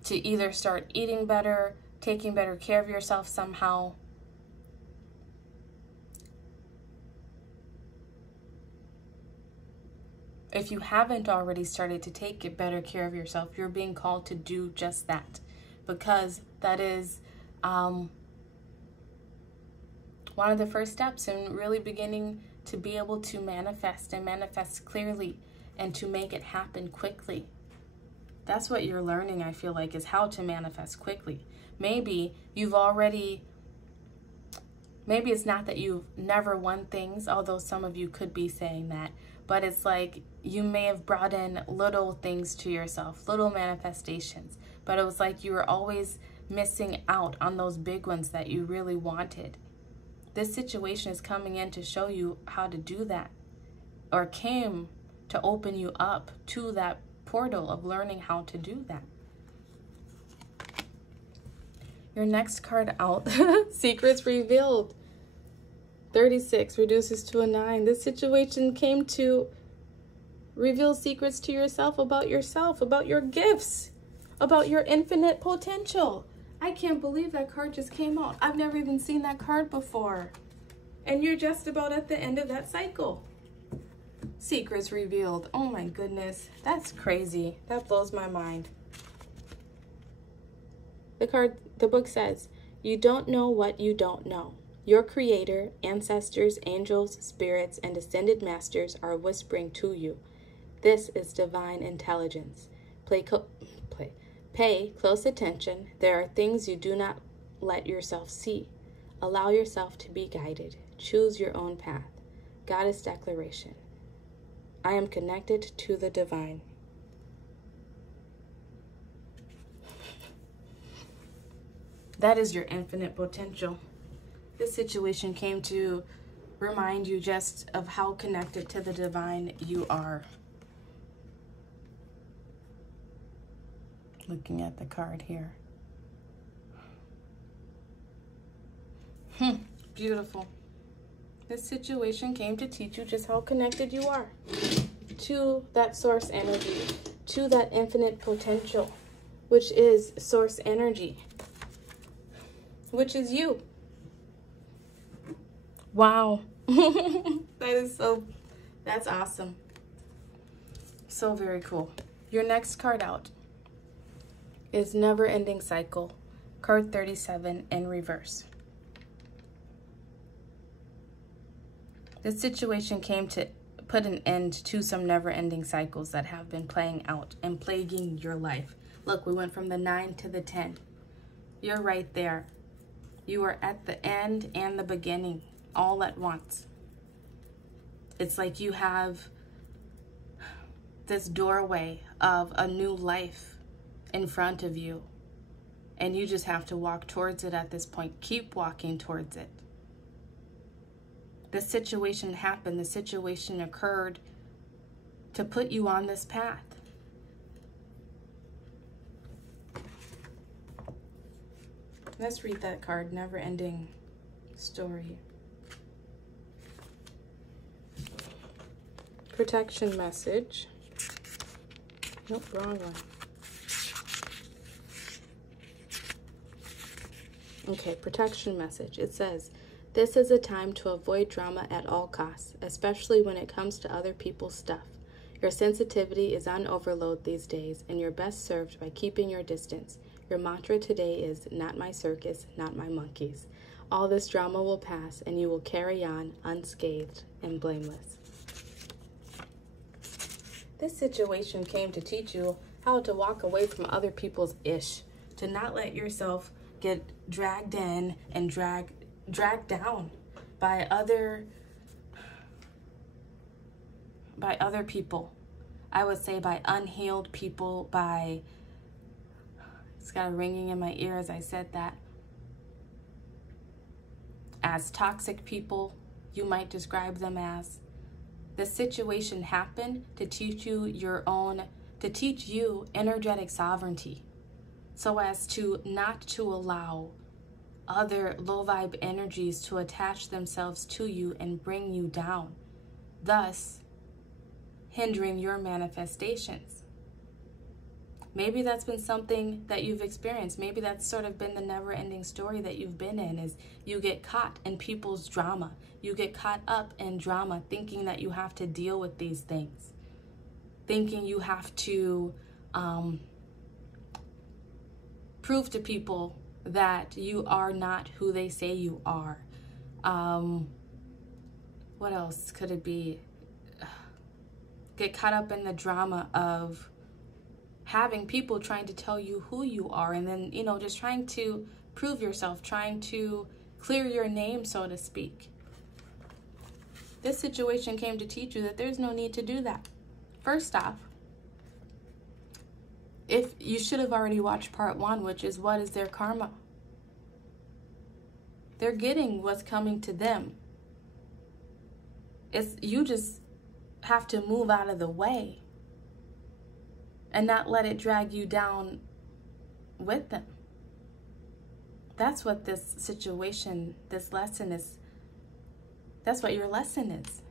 To either start eating better, taking better care of yourself somehow. If you haven't already started to take better care of yourself, you're being called to do just that. Because that is one of the first steps in really beginning to be able to manifest and manifest clearly and to make it happen quickly. That's what you're learning, I feel like, is how to manifest quickly. Maybe it's not that you've never won things, although some of you could be saying that, but it's like you may have brought in little things to yourself, little manifestations, but it was like you were always missing out on those big ones that you really wanted. This situation is coming in to show you how to do that, or came to open you up to that portal of learning how to do that. Your next card out, Secrets Revealed. 36 reduces to a 9. This situation came to reveal secrets to yourself, about your gifts, about your infinite potential. I can't believe that card just came out. I've never even seen that card before. And you're just about at the end of that cycle. Secrets revealed. Oh my goodness. That's crazy. That blows my mind. The book says, you don't know what you don't know. Your creator, ancestors, angels, spirits, and ascended masters are whispering to you. This is divine intelligence. Pay close attention. There are things you do not let yourself see. Allow yourself to be guided. Choose your own path. Goddess declaration. I am connected to the divine. That is your infinite potential. This situation came to remind you just of how connected to the divine you are. Looking at the card here. Beautiful. This situation came to teach you just how connected you are to that source energy, to that infinite potential, which is source energy, which is you. Wow. That is so That's awesome. So very cool. Your next card out is Never Ending Cycle, card 37 in reverse. This situation came to put an end to some never-ending cycles that have been playing out and plaguing your life. Look, we went from the 9 to the 10. You're right there. You are at the end and the beginning all at once. It's like you have this doorway of a new life in front of you, and you just have to walk towards it at this point. Keep walking towards it. The situation happened, the situation occurred to put you on this path. Let's read that card, Never Ending Story. Protection message. Nope, wrong one. Okay, protection message. It says, this is a time to avoid drama at all costs, especially when it comes to other people's stuff. Your sensitivity is on overload these days, and you're best served by keeping your distance. Your mantra today is, not my circus, not my monkeys. All this drama will pass, and you will carry on unscathed and blameless. This situation came to teach you how to walk away from other people's ish, to not let yourself get dragged in and dragged down by other people. I would say by unhealed people, by, it's got a ringing in my ear as I said that, as toxic people, you might describe them as. The situation happened to teach you energetic sovereignty, so as to not to allow other low vibe energies to attach themselves to you and bring you down, thus hindering your manifestations. Maybe that's been something that you've experienced. Maybe that's sort of been the never-ending story that you've been in, is you get caught in people's drama. You get caught up in drama, thinking that you have to deal with these things, thinking you have to prove to people that you are not who they say you are. What else could it be? Get caught up in the drama of having people trying to tell you who you are, and then, just trying to prove yourself, trying to clear your name, so to speak. This situation came to teach you that there's no need to do that. First off, if you should have already watched part 1, which is, what is their karma? They're getting what's coming to them. You just have to move out of the way and not let it drag you down with them. That's what this situation, this lesson is. That's what your lesson is.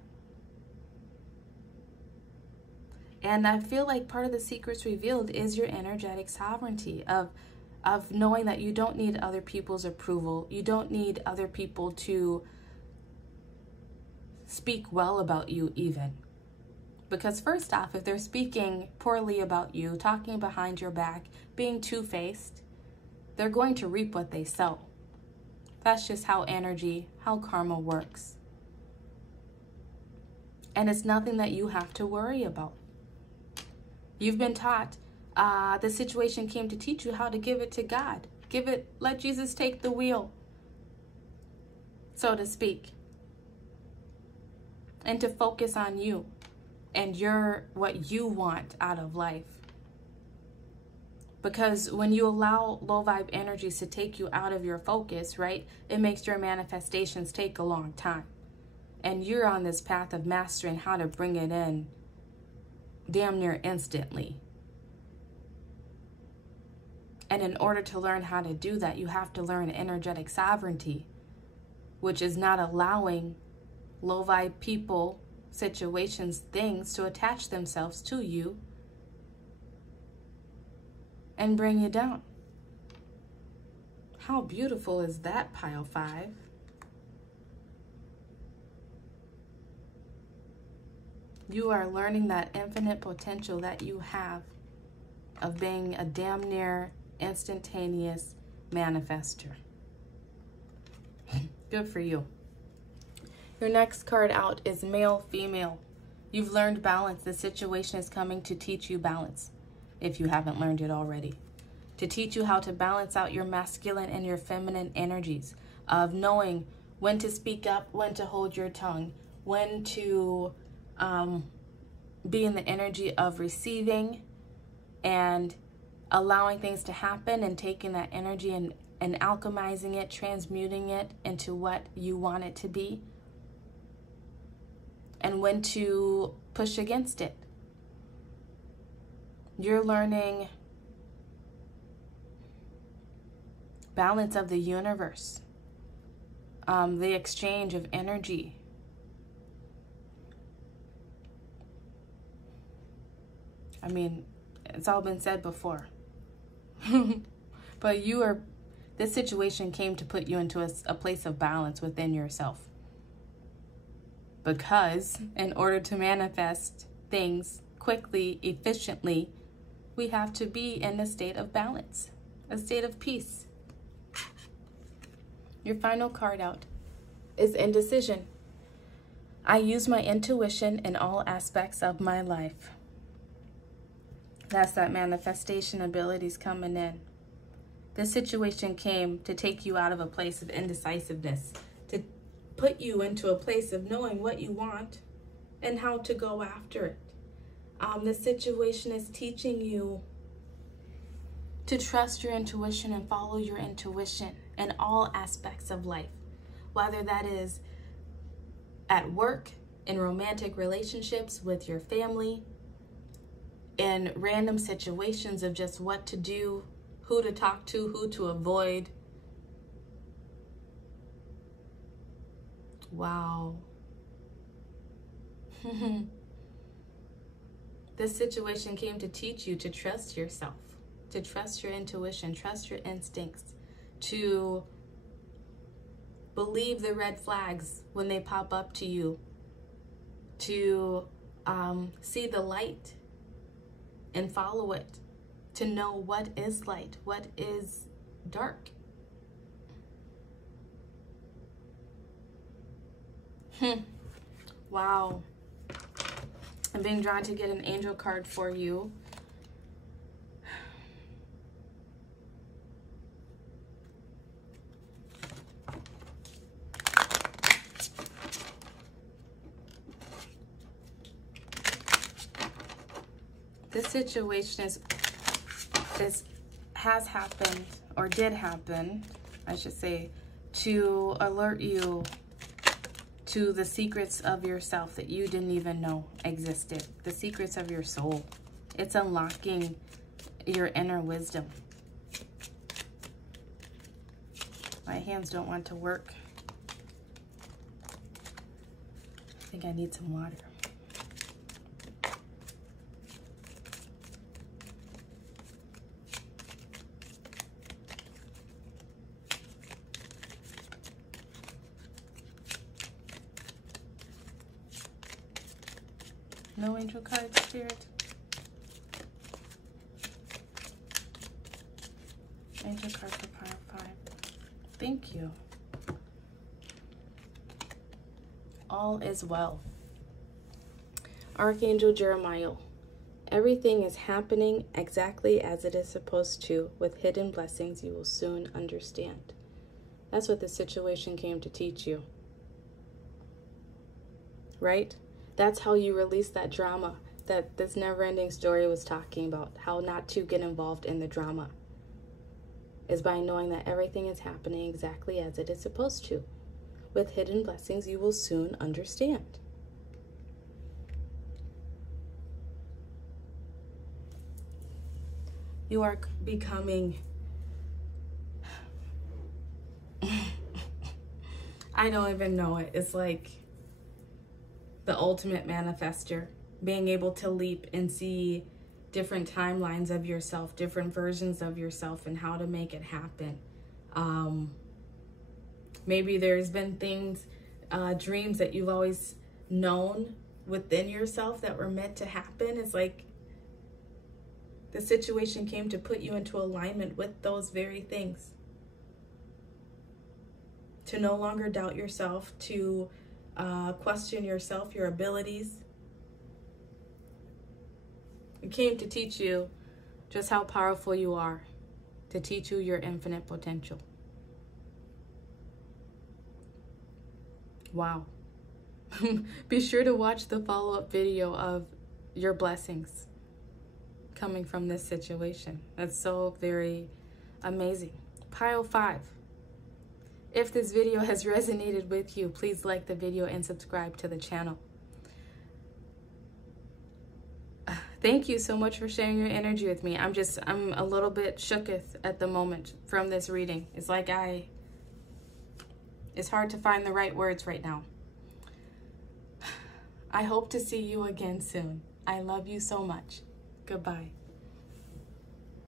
And I feel like part of the secrets revealed is your energetic sovereignty of knowing that you don't need other people's approval. You don't need other people to speak well about you even. Because first off, if they're speaking poorly about you, talking behind your back, being two-faced, they're going to reap what they sow. That's just how karma works. And it's nothing that you have to worry about. You've been taught, the situation came to teach you how to give it to God. Let Jesus take the wheel, so to speak. And to focus on you and what you want out of life. Because when you allow low vibe energies to take you out of your focus, right, it makes your manifestations take a long time. And you're on this path of mastering how to bring it in damn near instantly. And in order to learn how to do that, you have to learn energetic sovereignty, which is not allowing low vibe people, situations, things to attach themselves to you and bring you down. How beautiful is that, pile 5? You are learning that infinite potential that you have of being a damn near instantaneous manifester. Good for you. Your next card out is male, female. You've learned balance. The situation is coming to teach you balance, if you haven't learned it already. To teach you how to balance out your masculine and your feminine energies, of knowing when to speak up, when to hold your tongue, when to be in the energy of receiving and allowing things to happen, and taking that energy and alchemizing it, transmuting it into what you want it to be, and when to push against it. You're learning balance of the universe, the exchange of energy. I mean, it's all been said before. But this situation came to put you into a place of balance within yourself. Because in order to manifest things quickly, efficiently, we have to be in a state of balance, a state of peace. Your final card out is indecision. I use my intuition in all aspects of my life. That's that manifestation abilities coming in. This situation came to take you out of a place of indecisiveness, to put you into a place of knowing what you want and how to go after it. This situation is teaching you to trust your intuition and follow your intuition in all aspects of life, whether that is at work, in romantic relationships with your family, in random situations of just what to do, who to talk to, who to avoid. Wow. This situation came to teach you to trust yourself, to trust your intuition, trust your instincts, to believe the red flags when they pop up to you, to see the light and follow it, to know what is light, what is dark. Wow. I'm being drawn to get an angel card for you. This situation has happened, or did happen, I should say, to alert you to the secrets of yourself that you didn't even know existed. The secrets of your soul. It's unlocking your inner wisdom. My hands don't want to work. I think I need some water. No angel card, Spirit. Angel card for Power 5. Thank you. All is well. Archangel Jeremiah. Everything is happening exactly as it is supposed to. With hidden blessings, you will soon understand. That's what the situation came to teach you. Right? That's how you release that drama that this never-ending story was talking about. How not to get involved in the drama is by knowing that everything is happening exactly as it is supposed to. With hidden blessings, you will soon understand. You are becoming... I don't even know it. It's like the ultimate manifester, being able to leap and see different timelines of yourself, different versions of yourself, and how to make it happen. Maybe there's been things, dreams that you've always known within yourself that were meant to happen. It's like the situation came to put you into alignment with those very things. To no longer doubt yourself, to question yourself, your abilities. It came to teach you just how powerful you are, to teach you your infinite potential. Wow. Be sure to watch the follow-up video of your blessings coming from this situation. That's so very amazing. Pile 5. If this video has resonated with you, please like the video and subscribe to the channel. Thank you so much for sharing your energy with me. I'm a little bit shooketh at the moment from this reading. It's like it's hard to find the right words right now. I hope to see you again soon. I love you so much. Goodbye.